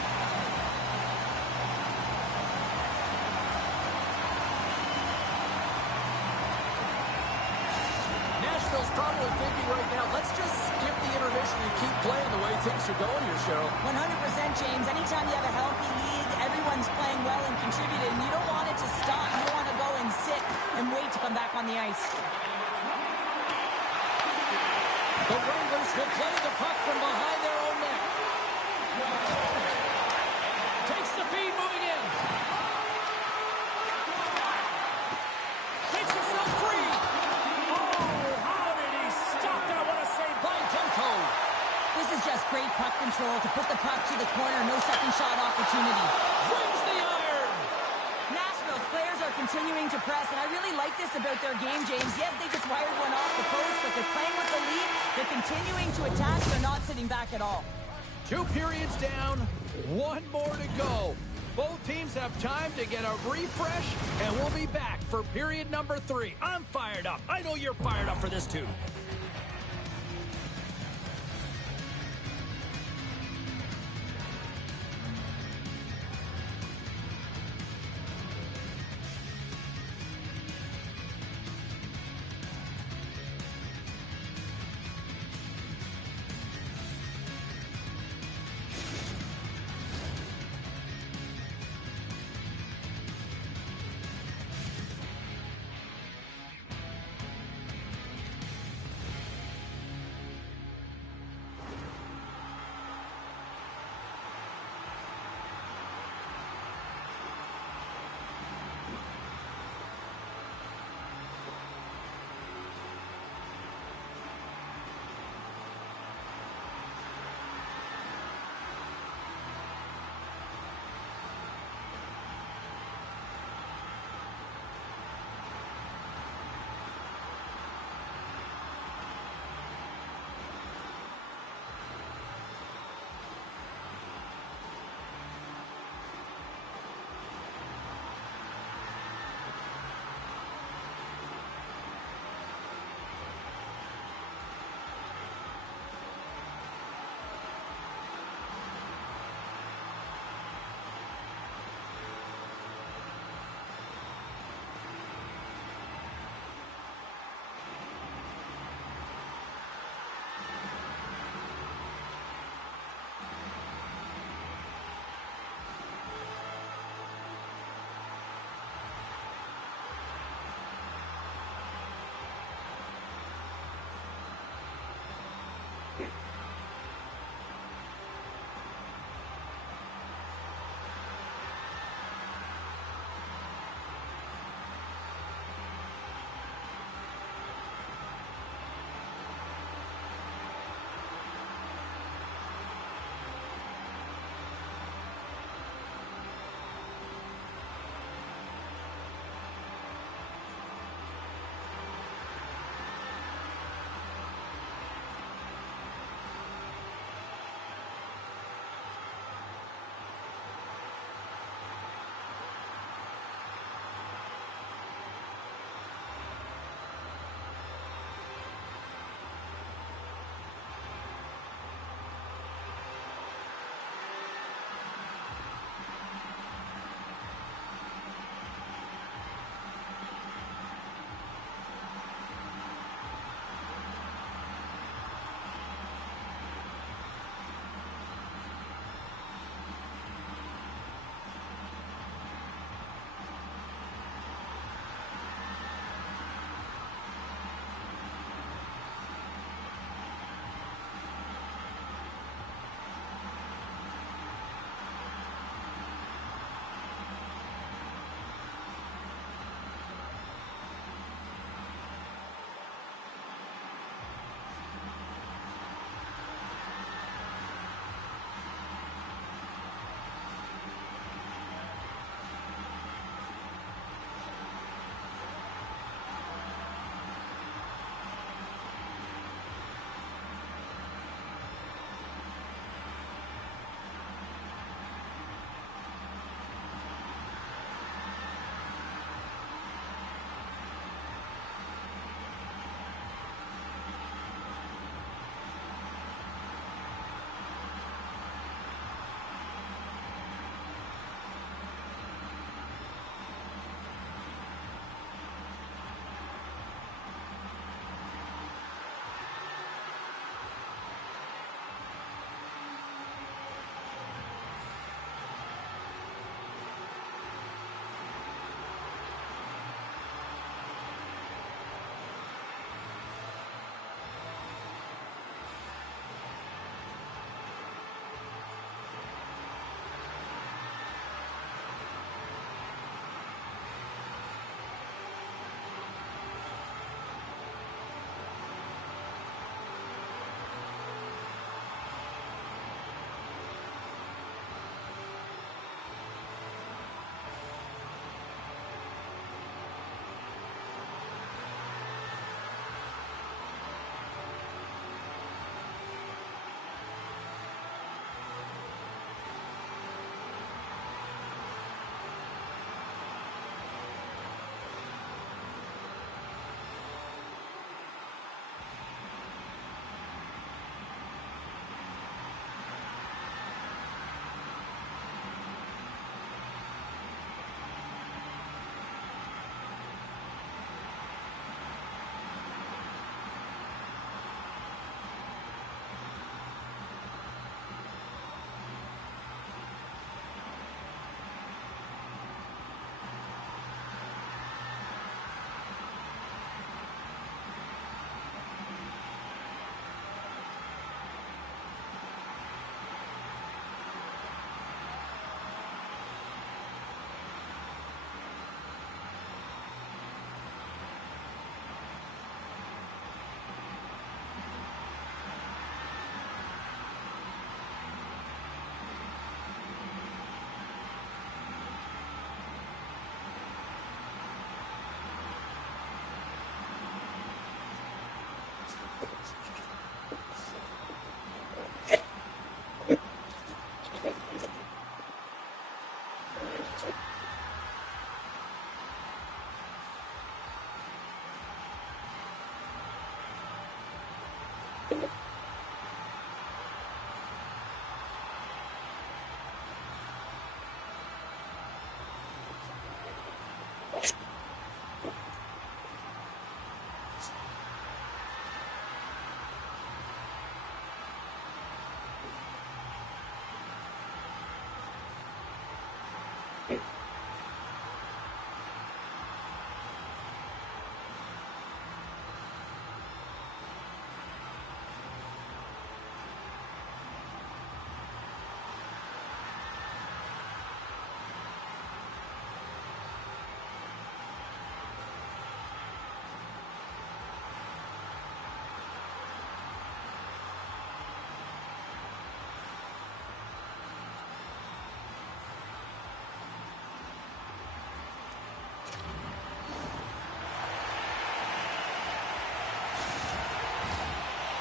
Nashville's probably thinking right now, let's just skip the intermission and keep playing the way things are going here, Cheryl. 100%, James. Anytime you have a healthy league, everyone's playing well and contributing. You don't want it to stop. You want to go and sit and wait to come back on the ice. The Wranglers will play the puck from behind their own net. Takes the feed, moving in. Makes himself free. Oh, how did he stop that? What a save by Demko. This is just great puck control to put the puck to the corner. No second shot opportunity. Wins the iron. Nashville's players are continuing to press, and I really like this about their game, James. Yes, they just wired one off the post, but they're playing with the lead. They're continuing to attack. They're not sitting back at all. 2 periods down, 1 more to go. Both teams have time to get a refresh, and we'll be back for period number 3. I'm fired up. I know you're fired up for this too.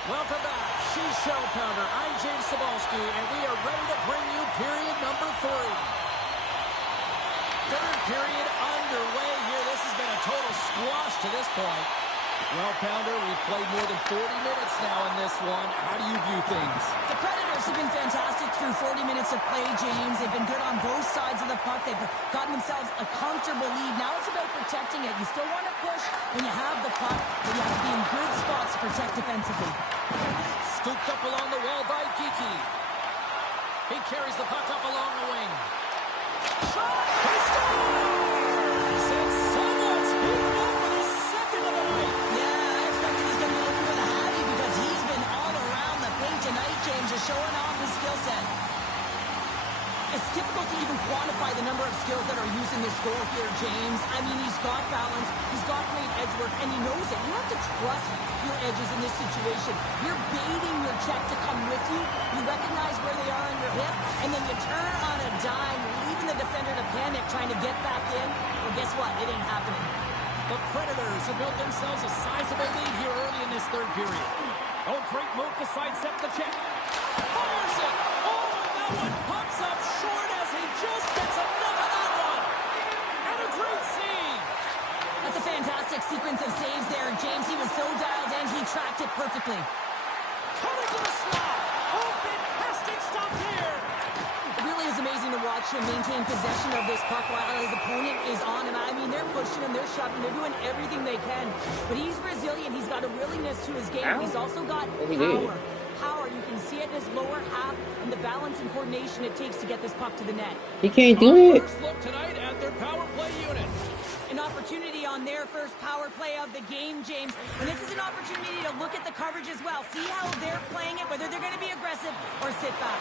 Welcome back. She's Shell Pounder. I'm James Cebulski, and we are ready to bring you period number 3. Third period underway here. This has been a total squash to this point. Well, Pounder, we've played more than 40 minutes now in this one. How do you view things? The Predators have been fantastic through 40 minutes of play, James. They've been good on both sides of the puck. They've gotten themselves a comfortable lead. Now it's about protecting it. You still want to push when you have the puck, but you have to be in good spots to protect defensively. Scooped up along the wall by Geeky. He carries the puck up along the wing. Shot! He scores! And someone's heating up for the second of the night. Yeah, I expected he's going to go through with a Hattie because he's been all around the paint tonight, James, just showing off his skill set. It's difficult to even quantify the number of skills that are used in this goal here, James. I mean, he's got balance, he's got great edge work, and he knows it. You have to trust your edges in this situation. You're baiting your check to come with you. You recognize where they are on your hip, and then you turn on a dime, leaving the defender to panic, trying to get back in. Well, guess what? It ain't happening. The Predators have built themselves a sizable lead here early in this third period. Oh, great move to sidestep the check. Fires it! Oh, and that one pops up short as he just gets enough of that one. And a great save. That's a fantastic sequence of saves there, James. He was so dialed in, he tracked it perfectly. Cutting to the slot. Oh, fantastic stop here. It really is amazing to watch him maintain possession of this puck while his opponent is on him. I mean, they're pushing him, they're shoving, they're doing everything they can. But he's resilient. He's got a willingness to his game. He's also got power. Power. You can see it in his lower half and the balance and coordination it takes to get this puck to the net. He can't do it. First look tonight at their power play unit. An opportunity on their first power play of the game, James. And this is an opportunity to look at the coverage as well. See how they're playing it, whether they're going to be aggressive or sit back.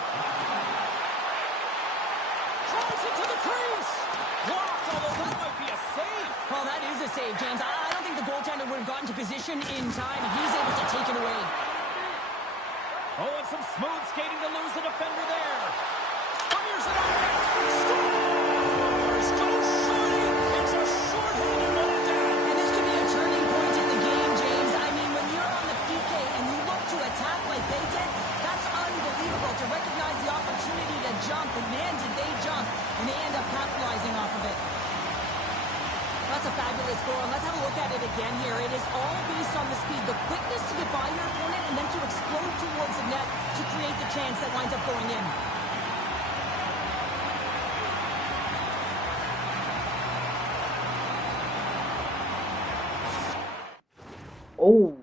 Drives it to the crease. Blocked, although that might be a save. Well, that is a save, James. I don't think the goaltender would have gotten to position in time. He's able to take it away. Oh, and some smooth skating to lose the defender there. Fires it on net. Scores! Goes shorty. It's a short-handed one down. And this could be a turning point in the game, James. I mean, when you're on the PK and you look to attack like they did, that's unbelievable to recognize the opportunity to jump. And man, did they jump. And they end up capitalizing off of it. That's a fabulous goal, and let's have a look at it again here. It is all based on the speed, the quickness to get by your opponent, and then to explode towards the net to create the chance that winds up going in. Oh.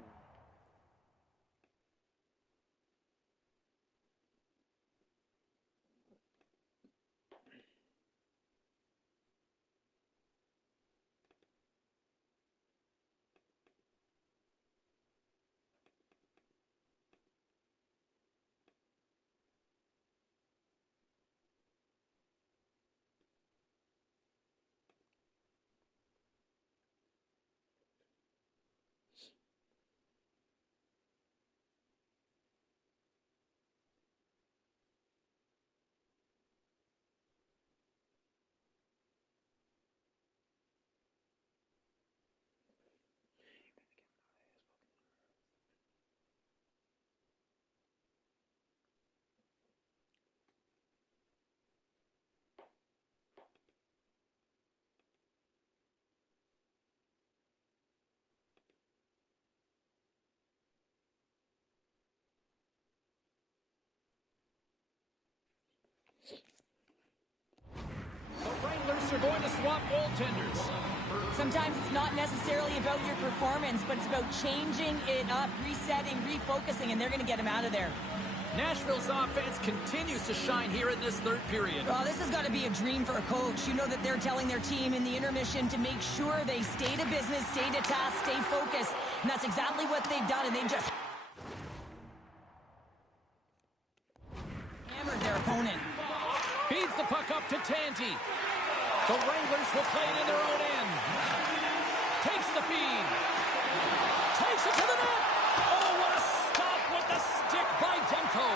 going to swap goaltenders. Sometimes it's not necessarily about your performance, but it's about changing it up, resetting, refocusing, and they're going to get him out of there. Nashville's offense continues to shine here in this third period. Well, this has got to be a dream for a coach. You know that they're telling their team in the intermission to make sure they stay to business, stay to task, stay focused. And that's exactly what they've done, and they've just hammered their opponent. Feeds the puck up to Tanti. The Wranglers will play it in their own end. Takes the feed. Takes it to the net. Oh, what a stop with the stick by Demko.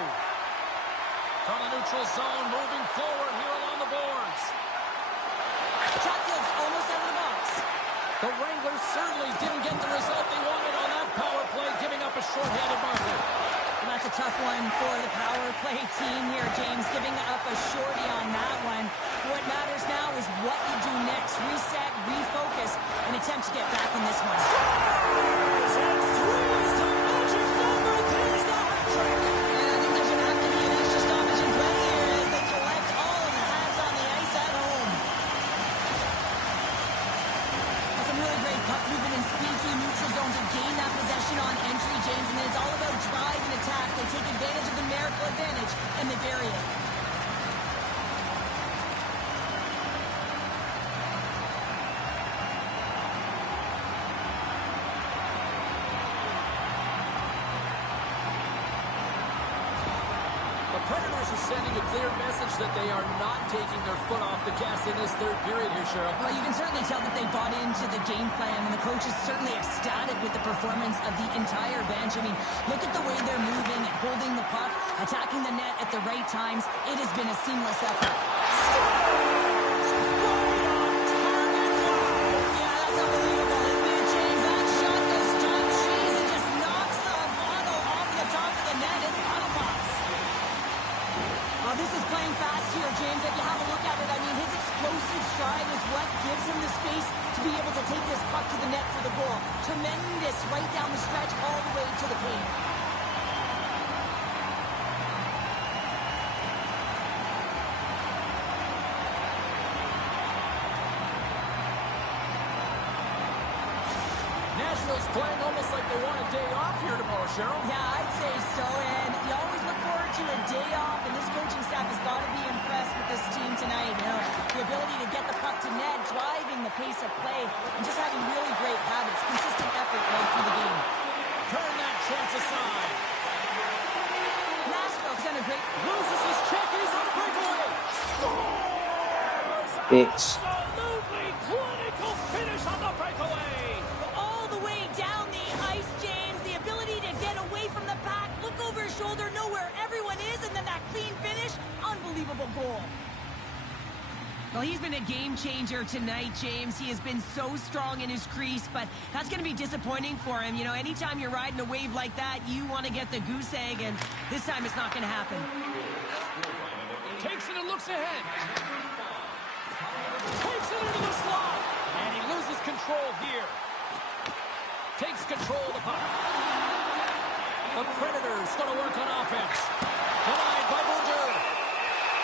From the neutral zone, moving forward here along the boards. Chatfield's almost out of the box. The Wranglers certainly didn't get the result they wanted on that power play, giving up a shorthanded marker. And that's a tough one for the power play team here, James, giving up a shorty on that one. What matters now is what you do next. Reset, refocus, and attempt to get back in this one. James, and then it's all about drive and attack. They take advantage of the numerical advantage, and they bury it. The Predators are sending a clear message that they are not taking their foot off the gas in this third period here, Cheryl. Well, you can certainly tell that they bought into the game plan, and the coach is certainly ecstatic with the performance of the entire bench. I mean, look at the way they're moving and holding the puck, attacking the net at the right times. It has been a seamless effort. This is playing fast here, James. If you have a look at it, I mean, his explosive stride is what gives him the space to be able to take this puck to the net for the goal. Tremendous right down the stretch all the way to the paint. Nashville's playing almost like they want a day off here tomorrow, Cheryl. Yeah, I'd say so, and you always look forward to a day off, and this coaching staff has got to be impressed with this team tonight. You know, the ability to get the puck to net, driving the pace of play, and just having really great habits, consistent effort right through the game. Turn that chance aside. Nashville's done a great... Loses his check, and he's on a breakaway. Scores! Bitch. Absolutely clinical finish on the breakaway. All the way down the ice, James. The ability to get away from the pack, look over his shoulder, know where everyone is, and then that clean finish. Unbelievable goal. Well, he's been a game changer tonight, James. He has been so strong in his crease, but that's going to be disappointing for him. You know, anytime you're riding a wave like that, you want to get the goose egg, and this time it's not going to happen. Takes it and looks ahead. Takes it into the slot. And he loses control here. Takes control of the puck. The Predators going to work on offense. Denied by Bouger.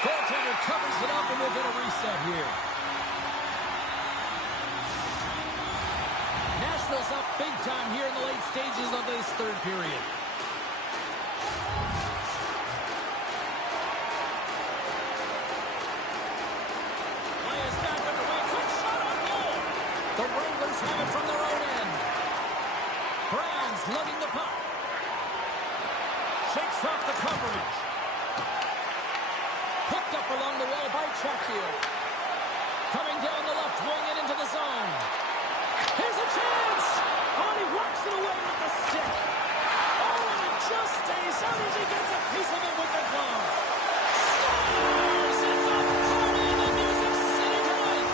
Goaltender covers it up, and we'll get a reset here. Nashville's up big time here in the late stages of this third period. Play is back underway. Quick shot on goal. The Wranglers have it from their own end. Browns lugging the puck. Shakes off the coverage. Picked up along the wall by Chatfield. Coming down the left wing and into the zone. Here's a chance. Oh, and he walks it away with the stick. Oh, and it just stays out as he gets a piece of it with the glove. Scores! It's a party in the Music City tonight.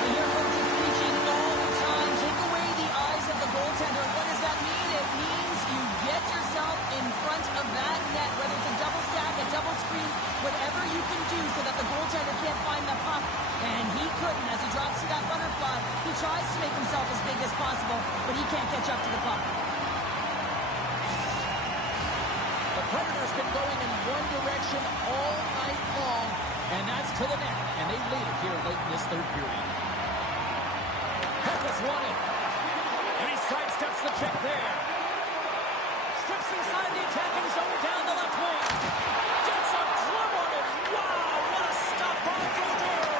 We hear coaches preaching all the time. Take away the eyes of the goaltender. What does that mean? It means you get yourself in front of that net, whether it's a double stack, a double screen, whatever you can do so that the goaltender can't find the puck. And he couldn't as he drops to that butterfly. He tries to make himself as big as possible, but he can't catch up to the puck. The Predators been going in one direction all night long, And that's to the net, and they lead it here late in this third period. Peck's won it. And he sidesteps the check there. Steps inside the attacking zone down the left wing. Gets a glove on it. Wow, what a stop by Brodeur.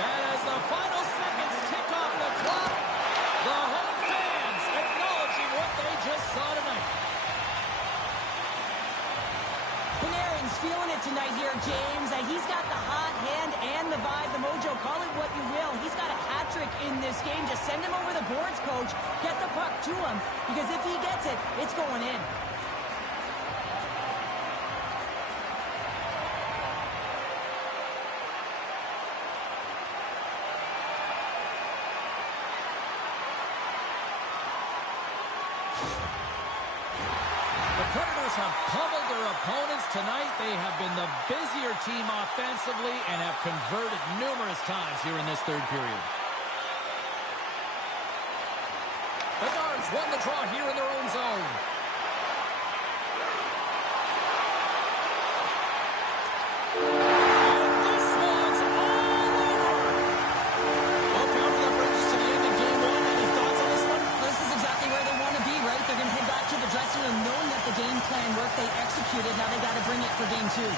And as the final seconds tick off the clock, the home fans acknowledging what they just saw tonight. Panarin's feeling it tonight here, James. He's got the hot hand and the vibe, the mojo. Call it what you will. He's got a hat trick in this game. Just send him over the boards, coach. Get the puck to him, because if he gets it, it's going in. The Predators have pummeled their opponents tonight. They have been the busier team offensively and have converted numerous times here in this third period. The Guards won the draw here in their own zone. And this one's all over. Well, Pounder, that brings us to the end of game one. Any thoughts on this one? This is exactly where they want to be, right? They're going to head back to the dressing room knowing that the game plan worked. They executed. Now they got to bring it for game two.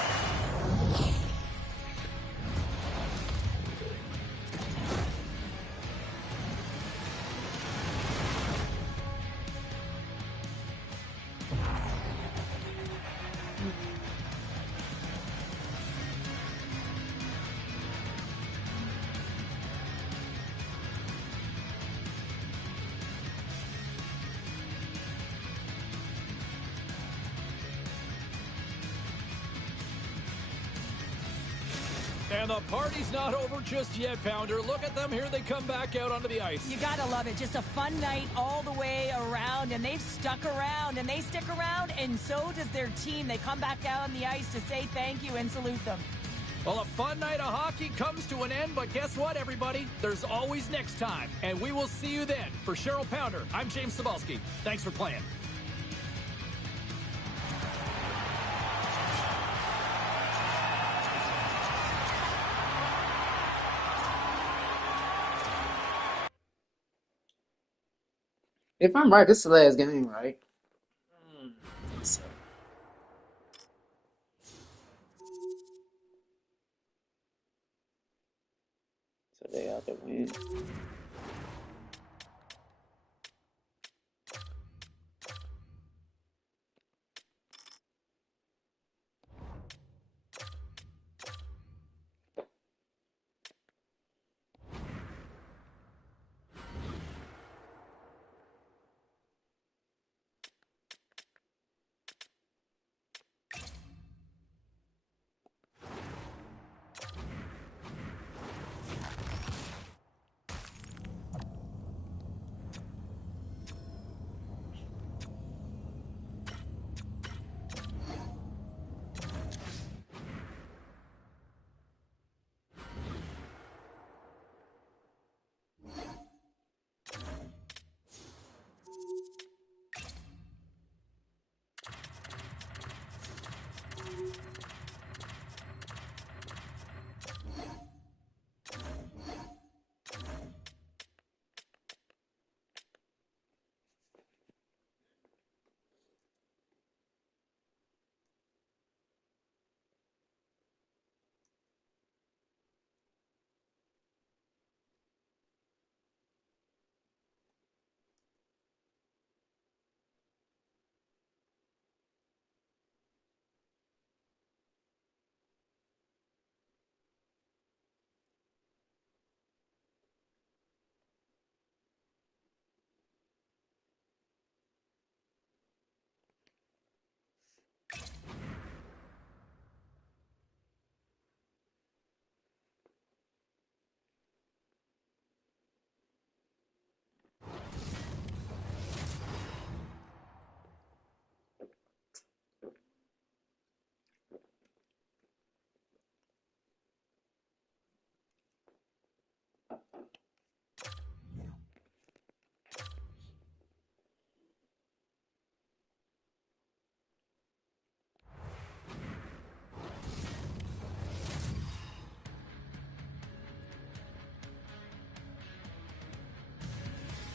And the party's not over just yet, Pounder. Look at them. Here they come back out onto the ice. You got to love it. Just a fun night all the way around, and they've stuck around, and they stick around, and so does their team. They come back out on the ice to say thank you and salute them. Well, a fun night of hockey comes to an end, but guess what, everybody? There's always next time, and we will see you then. For Cheryl Pounder, I'm James Cybulski. Thanks for playing. If I'm right, this is the last game, right? So they have to win.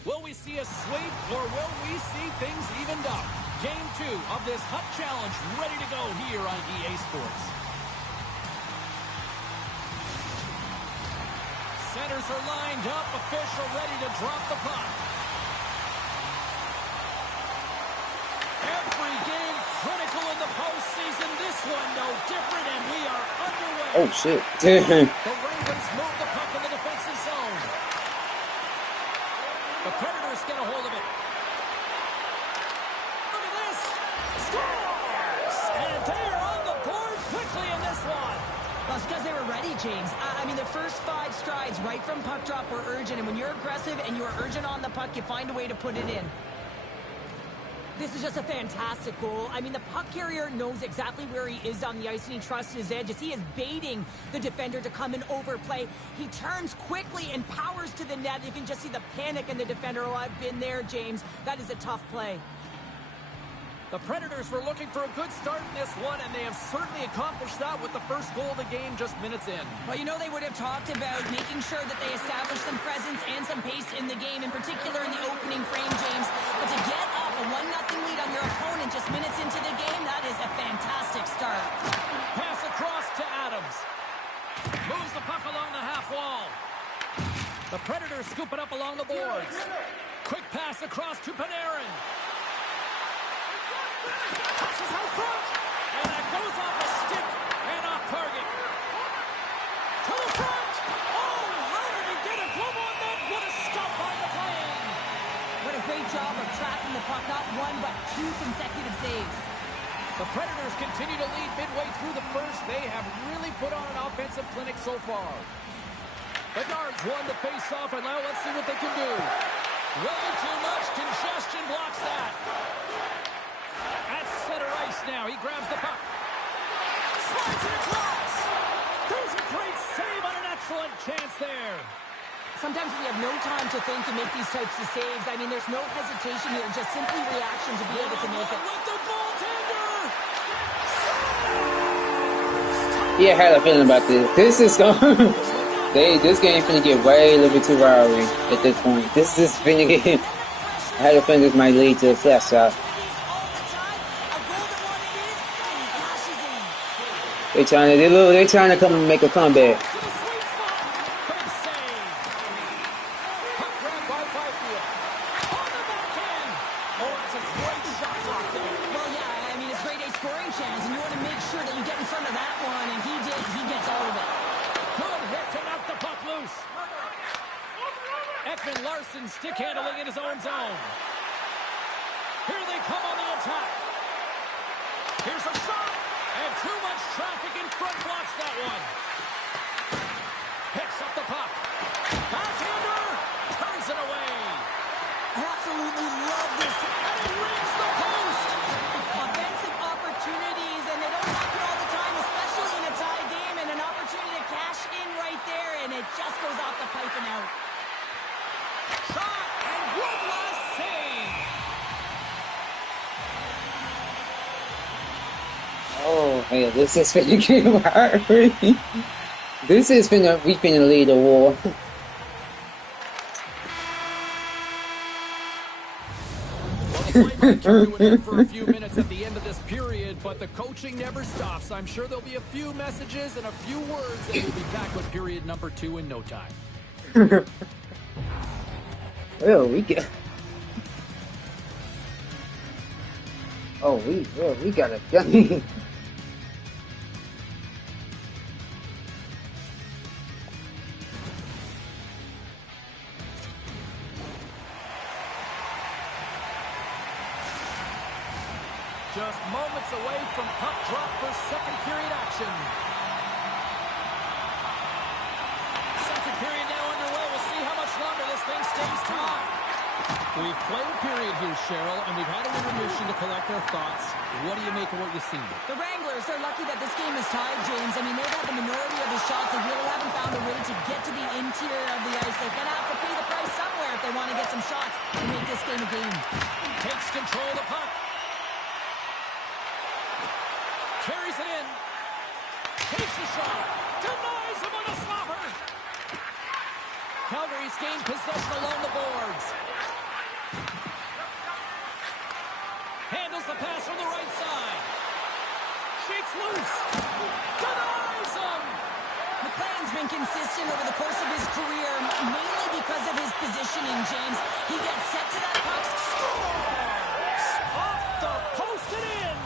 Will we see a sweep, or will we see things evened up? Game 2 of this Hut Challenge ready to go here on EA Sports. Centers are lined up, official ready to drop the puck. Every game critical in the postseason. This one no different, and we are underway. Oh, shit. The Wranglers move the puck in the defensive zone. The Predators get a hold of it. Look at this. Scores! And they are on the board quickly in this one. Well, it's because they were ready, James. I mean, the first 5 strides right from puck drop were urgent, and when you're aggressive and you're urgent on the puck, you find a way to put it in. This is just a fantastic goal. I mean, the puck carrier knows exactly where he is on the ice, and he trusts his edges. He is baiting the defender to come and overplay. He turns quickly and powers to the net. You can just see the panic in the defender. Oh, I've been there, James. That is a tough play. The Predators were looking for a good start in this one, and they have certainly accomplished that with the first goal of the game just minutes in. Well, you know, they would have talked about making sure that they establish some presence and some pace in the game, in particular in the opening frame, James. But to get up a 1-0 lead on your opponent just minutes into the game, that is a fantastic start. Pass across to Adams. Moves the puck along the half wall. The Predators scoop it up along the boards. Quick pass across to Panarin. Passes out front, and that goes off a stick and off target. To the front. Oh, how did he get a glove on that? What a stop by the plane. What a great job of tracking the puck, not 1 but 2 consecutive saves. The Predators continue to lead midway through the first. They have really put on an offensive clinic so far. The Guards won the face-off, and now let's see what they can do. Way too much congestion blocks that. At center ice now. He grabs the puck. Slides it across. There's a great save on an excellent chance there. Sometimes we have no time to think to make these types of saves. I mean, there's no hesitation here, just simply reaction to be able to make it. With the goaltender. Yeah, I had a feeling about this. This is going. This game finna get way a little bit too rowdy at this point. This is finna get. I had a feeling this might lead to a flash shot. They're trying to come and make a comeback. Stick handling in his own zone. Here they come on the attack. Here's a shot, and too much traffic in front blocks that one. Picks up the puck. Backhander turns it away. Absolutely love this. And he reads the post. Offensive opportunities, and they don't happen all the time, especially in a tie game, and an opportunity to cash in right there, and it just goes off the pipe and out. Shot, and one last save. Oh, man, this is finna get wild. This is we finna lead a war. Well, the play might carry with them for a few minutes at the end of this period, but the coaching never stops. I'm sure there'll be a few messages and a few words, and we'll be back with period number 2 in no time. Well, we got. Oh, we got a gun. Just moments away from puck drop for second period action. Second period now underway. We'll see how much longer this thing stays tied. We've played a period here, Cheryl, and we've had an intermission to collect our thoughts. What do you make of what you've seen? The Wranglers, they're lucky that this game is tied, James. I mean, they've had the minority of the shots. They really haven't found a way to get to the interior of the ice. They're going to have to pay the price somewhere if they want to get some shots and make this game a game. Takes control of the puck. Carries it in. Takes the shot. Denies him on a stopper. Calgary's gained possession along the boards. Handles the pass from the right side. Shakes loose. Denies him. McLean's been consistent over the course of his career, mainly because of his positioning, James. He gets set to that puck. Scores! Off the post and in.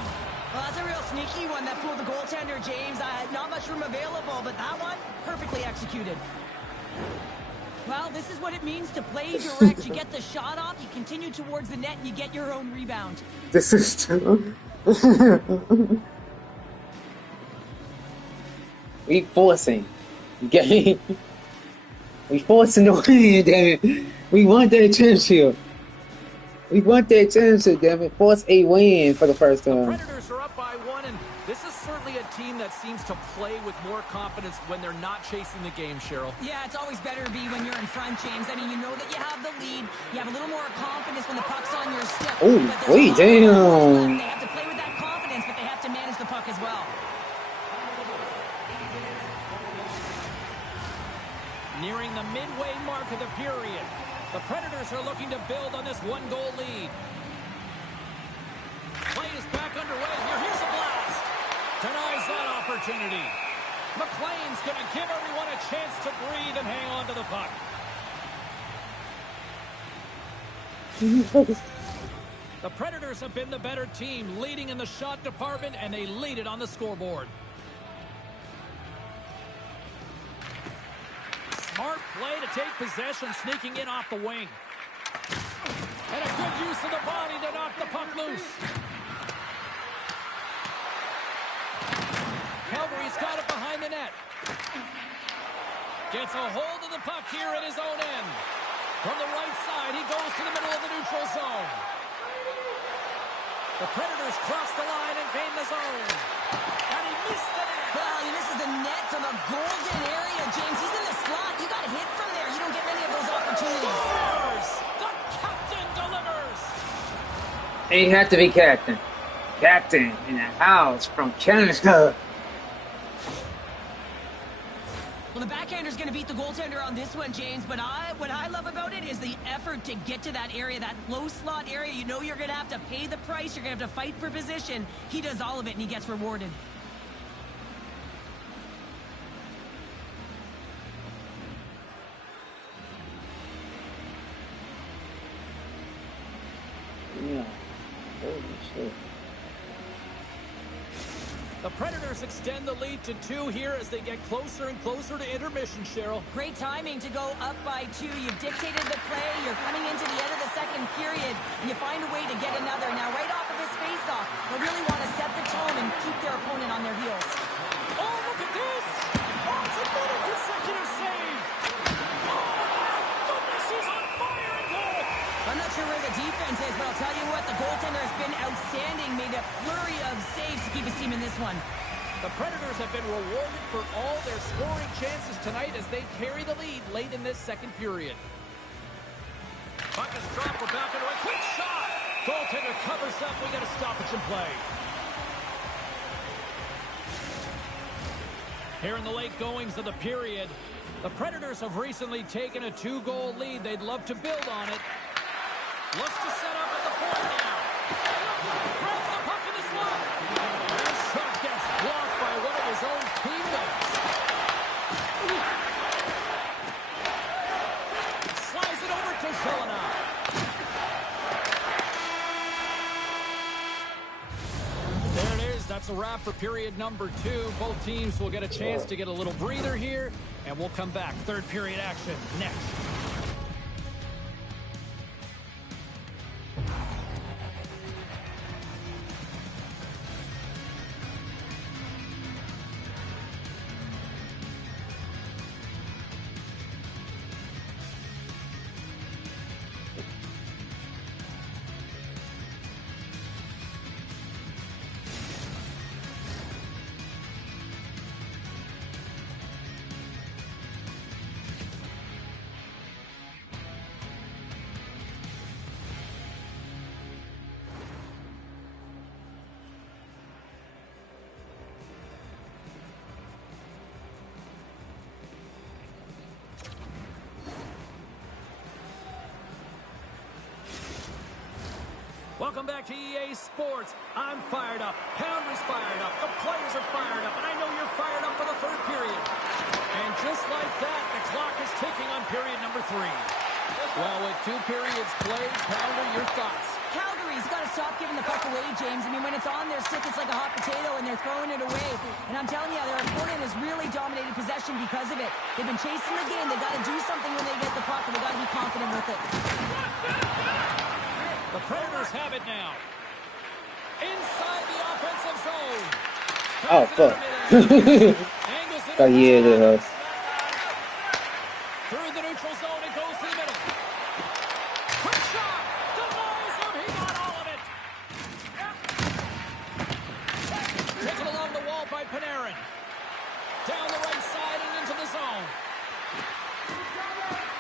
Well, that's a real sneaky one that fooled the goaltender, James. Not much room available, but that one, perfectly executed. Well, this is what it means to play direct. You get the shot off, you continue towards the net, and you get your own rebound. This is true. We forcing. Okay? We forcing the win, damn it. We want that championship. We want that championship, damn it. Force a win for the first The time. Predators are up by 1, and this is certainly a team that seems to play with more confidence when they're not chasing the game, Cheryl. Yeah, it's always better to be when you're in front, James. I mean, you know that you have the lead. You have a little more confidence when the puck's on your stick. Oh, But there's wait, a lot of damn. They have to play with that confidence, but they have to manage the puck as well. Nearing the midway mark of the period. The Predators are looking to build on this one-goal lead. Play is back underway. Here's a blast. Denies that opportunity. McLean's going to give everyone a chance to breathe and hang on to the puck. The Predators have been the better team, leading in the shot department, and they lead it on the scoreboard. Smart play to take possession, sneaking in off the wing. And a good use of the body to knock the puck loose. Calgary's got it behind the net. Gets a hold of the puck here at his own end. From the right side, he goes to the middle of the neutral zone. The Predators cross the line and gain the zone. And he missed the net. Well, he misses the net from a golden area, James. He's in the slot. You got to hit from there. You don't get many of those opportunities. Scores! The captain delivers! He had to be captain. Captain in the house from Canada. Well, the backhander's going to beat the goaltender on this one, James, but what I love about it is the effort to get to that area, that low slot area. You know you're going to have to pay the price. You're going to have to fight for position. He does all of it, and he gets rewarded. Yeah. Holy shit. The Predators extend the lead to 2 here as they get closer and closer to intermission, Cheryl. Great timing to go up by 2. You've dictated the play. You're coming into the end of the second period, and you find a way to get another. Now, right off of this faceoff, they really want to set the tone and keep their opponent on their heels. Oh, look at this! Oh, it's another consecutive save! Oh, my goodness, he's on fire and goal! I'm not sure where the defense is, but I'll tell you what, the goaltender has been outstanding, made a flurry of saves to keep his team in this one. The Predators have been rewarded for all their scoring chances tonight as they carry the lead late in this second period. Puck is dropped, we're back into a quick shot! Goaltender covers up, we get a stoppage in play. Here in the late goings of the period, the Predators have recently taken a 2-goal lead. They'd love to build on it. Looks to set up at the point now. Grabs the puck in the slot. This shot gets blocked by one of his own teammates. Slides it over to Zelina. There it is. That's a wrap for period number 2. Both teams will get a chance to get a little breather here, and we'll come back. Third period action next. Welcome back to EA Sports. I'm fired up. Pounder's fired up. The players are fired up. And I know you're fired up for the third period. And just like that, the clock is ticking on period number 3. Well, with 2 periods played, Pounder, your thoughts? Calgary's got to stop giving the puck away, James. I mean, when it's on their stick, it's like a hot potato, and they're throwing it away. And I'm telling you, their opponent has really dominated possession because of it. They've been chasing the game. They've got to do something when they get the puck, and they've got to be confident with it. The Predators have it now. Inside the offensive zone. Oh, fuck. Oh, yeah, it is. Through the neutral zone, it goes to the middle. Quick shot. Denies him. He got all of it. Taken along the wall by Panarin. Down the right side and into the zone.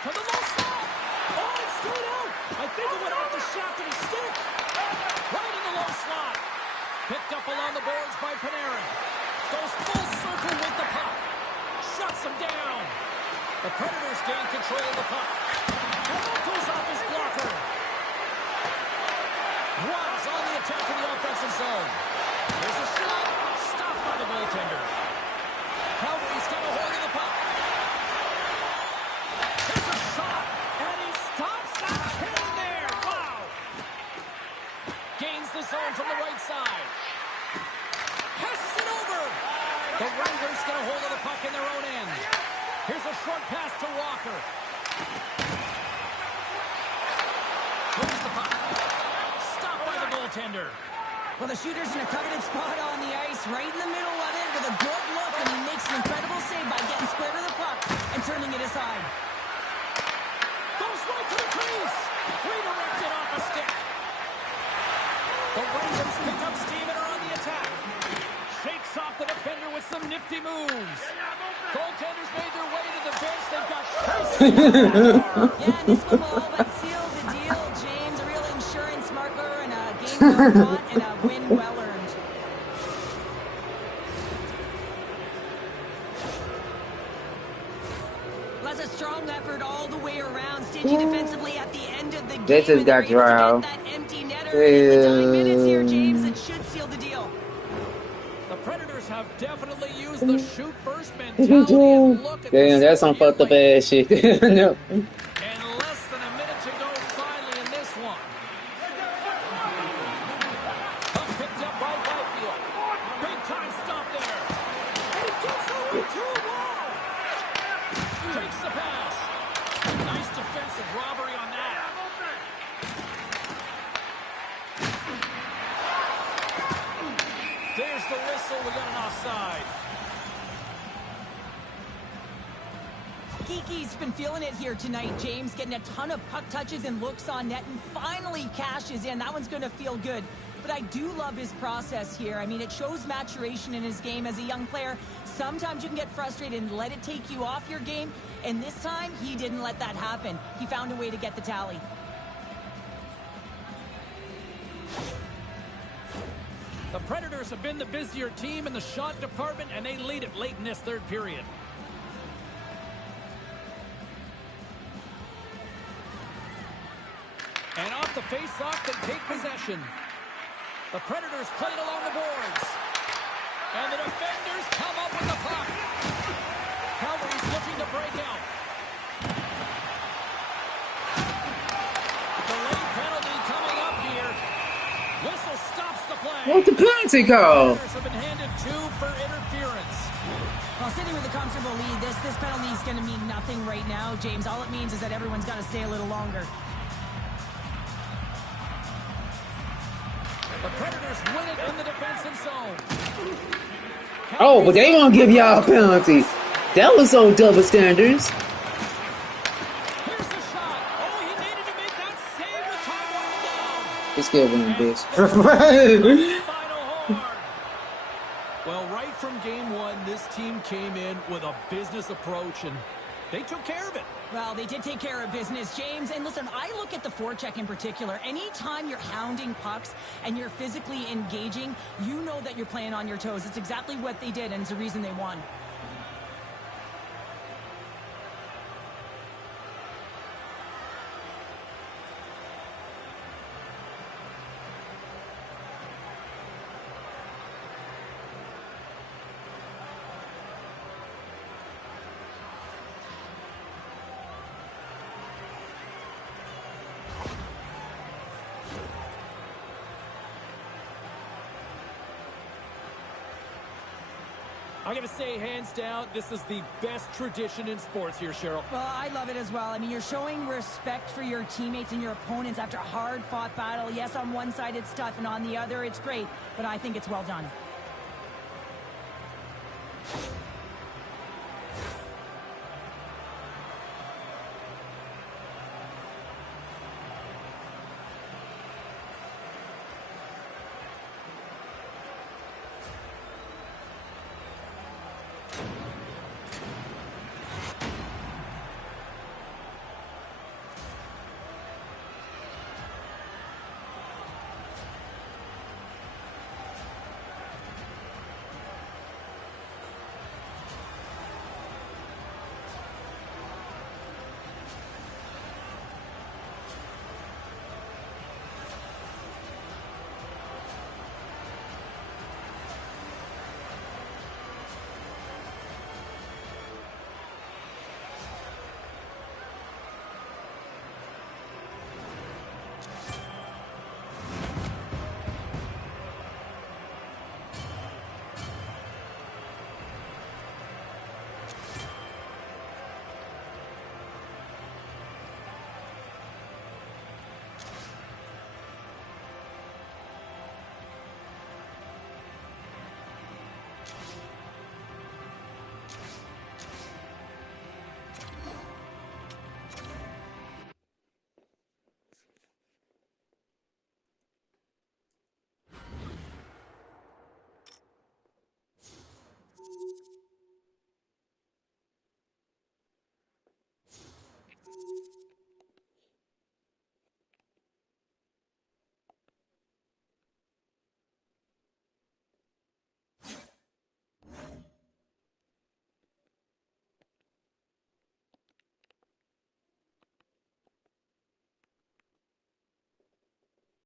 To the low side. Oh, it's straight out. I think it went off the shaft of his stick. Right in the low slot. Picked up along the boards by Panarin. Goes full circle with the puck. Shuts him down. The Predators gain control of the puck. And that goes off his blocker. Ross on the attack in the offensive zone. There's a shot. Stopped by the goaltender. Calgary's got a hold of the puck. There's a shot. And he stops that chain there. Wow. Gains the zone from the right side. Passes it over. The Wranglers get a hold of the puck in their own end. Here's a short pass to Walker. Moves the puck. Stopped by the goaltender. Well, the shooter's in a coveted spot on the ice, right in the middle of it, with a good look, and he makes an incredible save by getting square to the puck and turning it aside. Goes right to the crease. Redirected off a stick. The Wranglers pick up steam and are on the attack. Shakes off the defender with some nifty moves. Goaltenders made their way to the bench. They've got Yeah, and this one will all but seal the deal, James. A real insurance marker and a game well fought and a win well earned. Well, that's a strong effort all the way around. Stingy defensively at the end of the game. They just got drowned. That empty netter. In the dying minutes here, James, it should seal the deal. The Predators have definitely used the shoot first mentality. And look at Damn, that's some fucked up ass shit. No. And less than a minute to go finally in this one. Puck picked up by Byfield. Big time stop there. And he gets over too long. Takes the pass. Nice defensive robbery on that. There's the whistle. We got an offside. Kiki's been feeling it here tonight, James, getting a ton of puck touches and looks on net, and finally cashes in. That one's going to feel good. But I do love his process here. I mean, it shows maturation in his game as a young player. Sometimes you can get frustrated and let it take you off your game, and this time, he didn't let that happen. He found a way to get the tally. The Predators have been the busier team in the shot department, and they lead it late in this third period. And off the face-off, they take possession. The Predators play it along the boards. And the defenders come up with the puck. Calgary's looking to break out. Delayed penalty coming up here. Whistle stops the play. What's the penalty call? The Predators have been handed 2 for interference. Well, sitting with a comfortable lead, this penalty is going to mean nothing right now, James. All it means is that everyone's got to stay a little longer. The Predators win it in the defensive zone. Oh, but they won't give y'all a penalty. That was so double standards. Here's the shot. Oh, he needed to make that save with time running down. It's still winning, bitch. Final horn. Well, right from game 1, this team came in with a business approach, and they took care of it. Well, they did take care of business, James. And listen, I look at the forecheck in particular. Anytime you're hounding pucks and you're physically engaging, you know that you're playing on your toes. It's exactly what they did, and it's the reason they won. I'm going to say hands down, this is the best tradition in sports here, Cheryl. Well, I love it as well. I mean, you're showing respect for your teammates and your opponents after a hard-fought battle. Yes, on one side it's tough, and on the other it's great, but I think it's well done.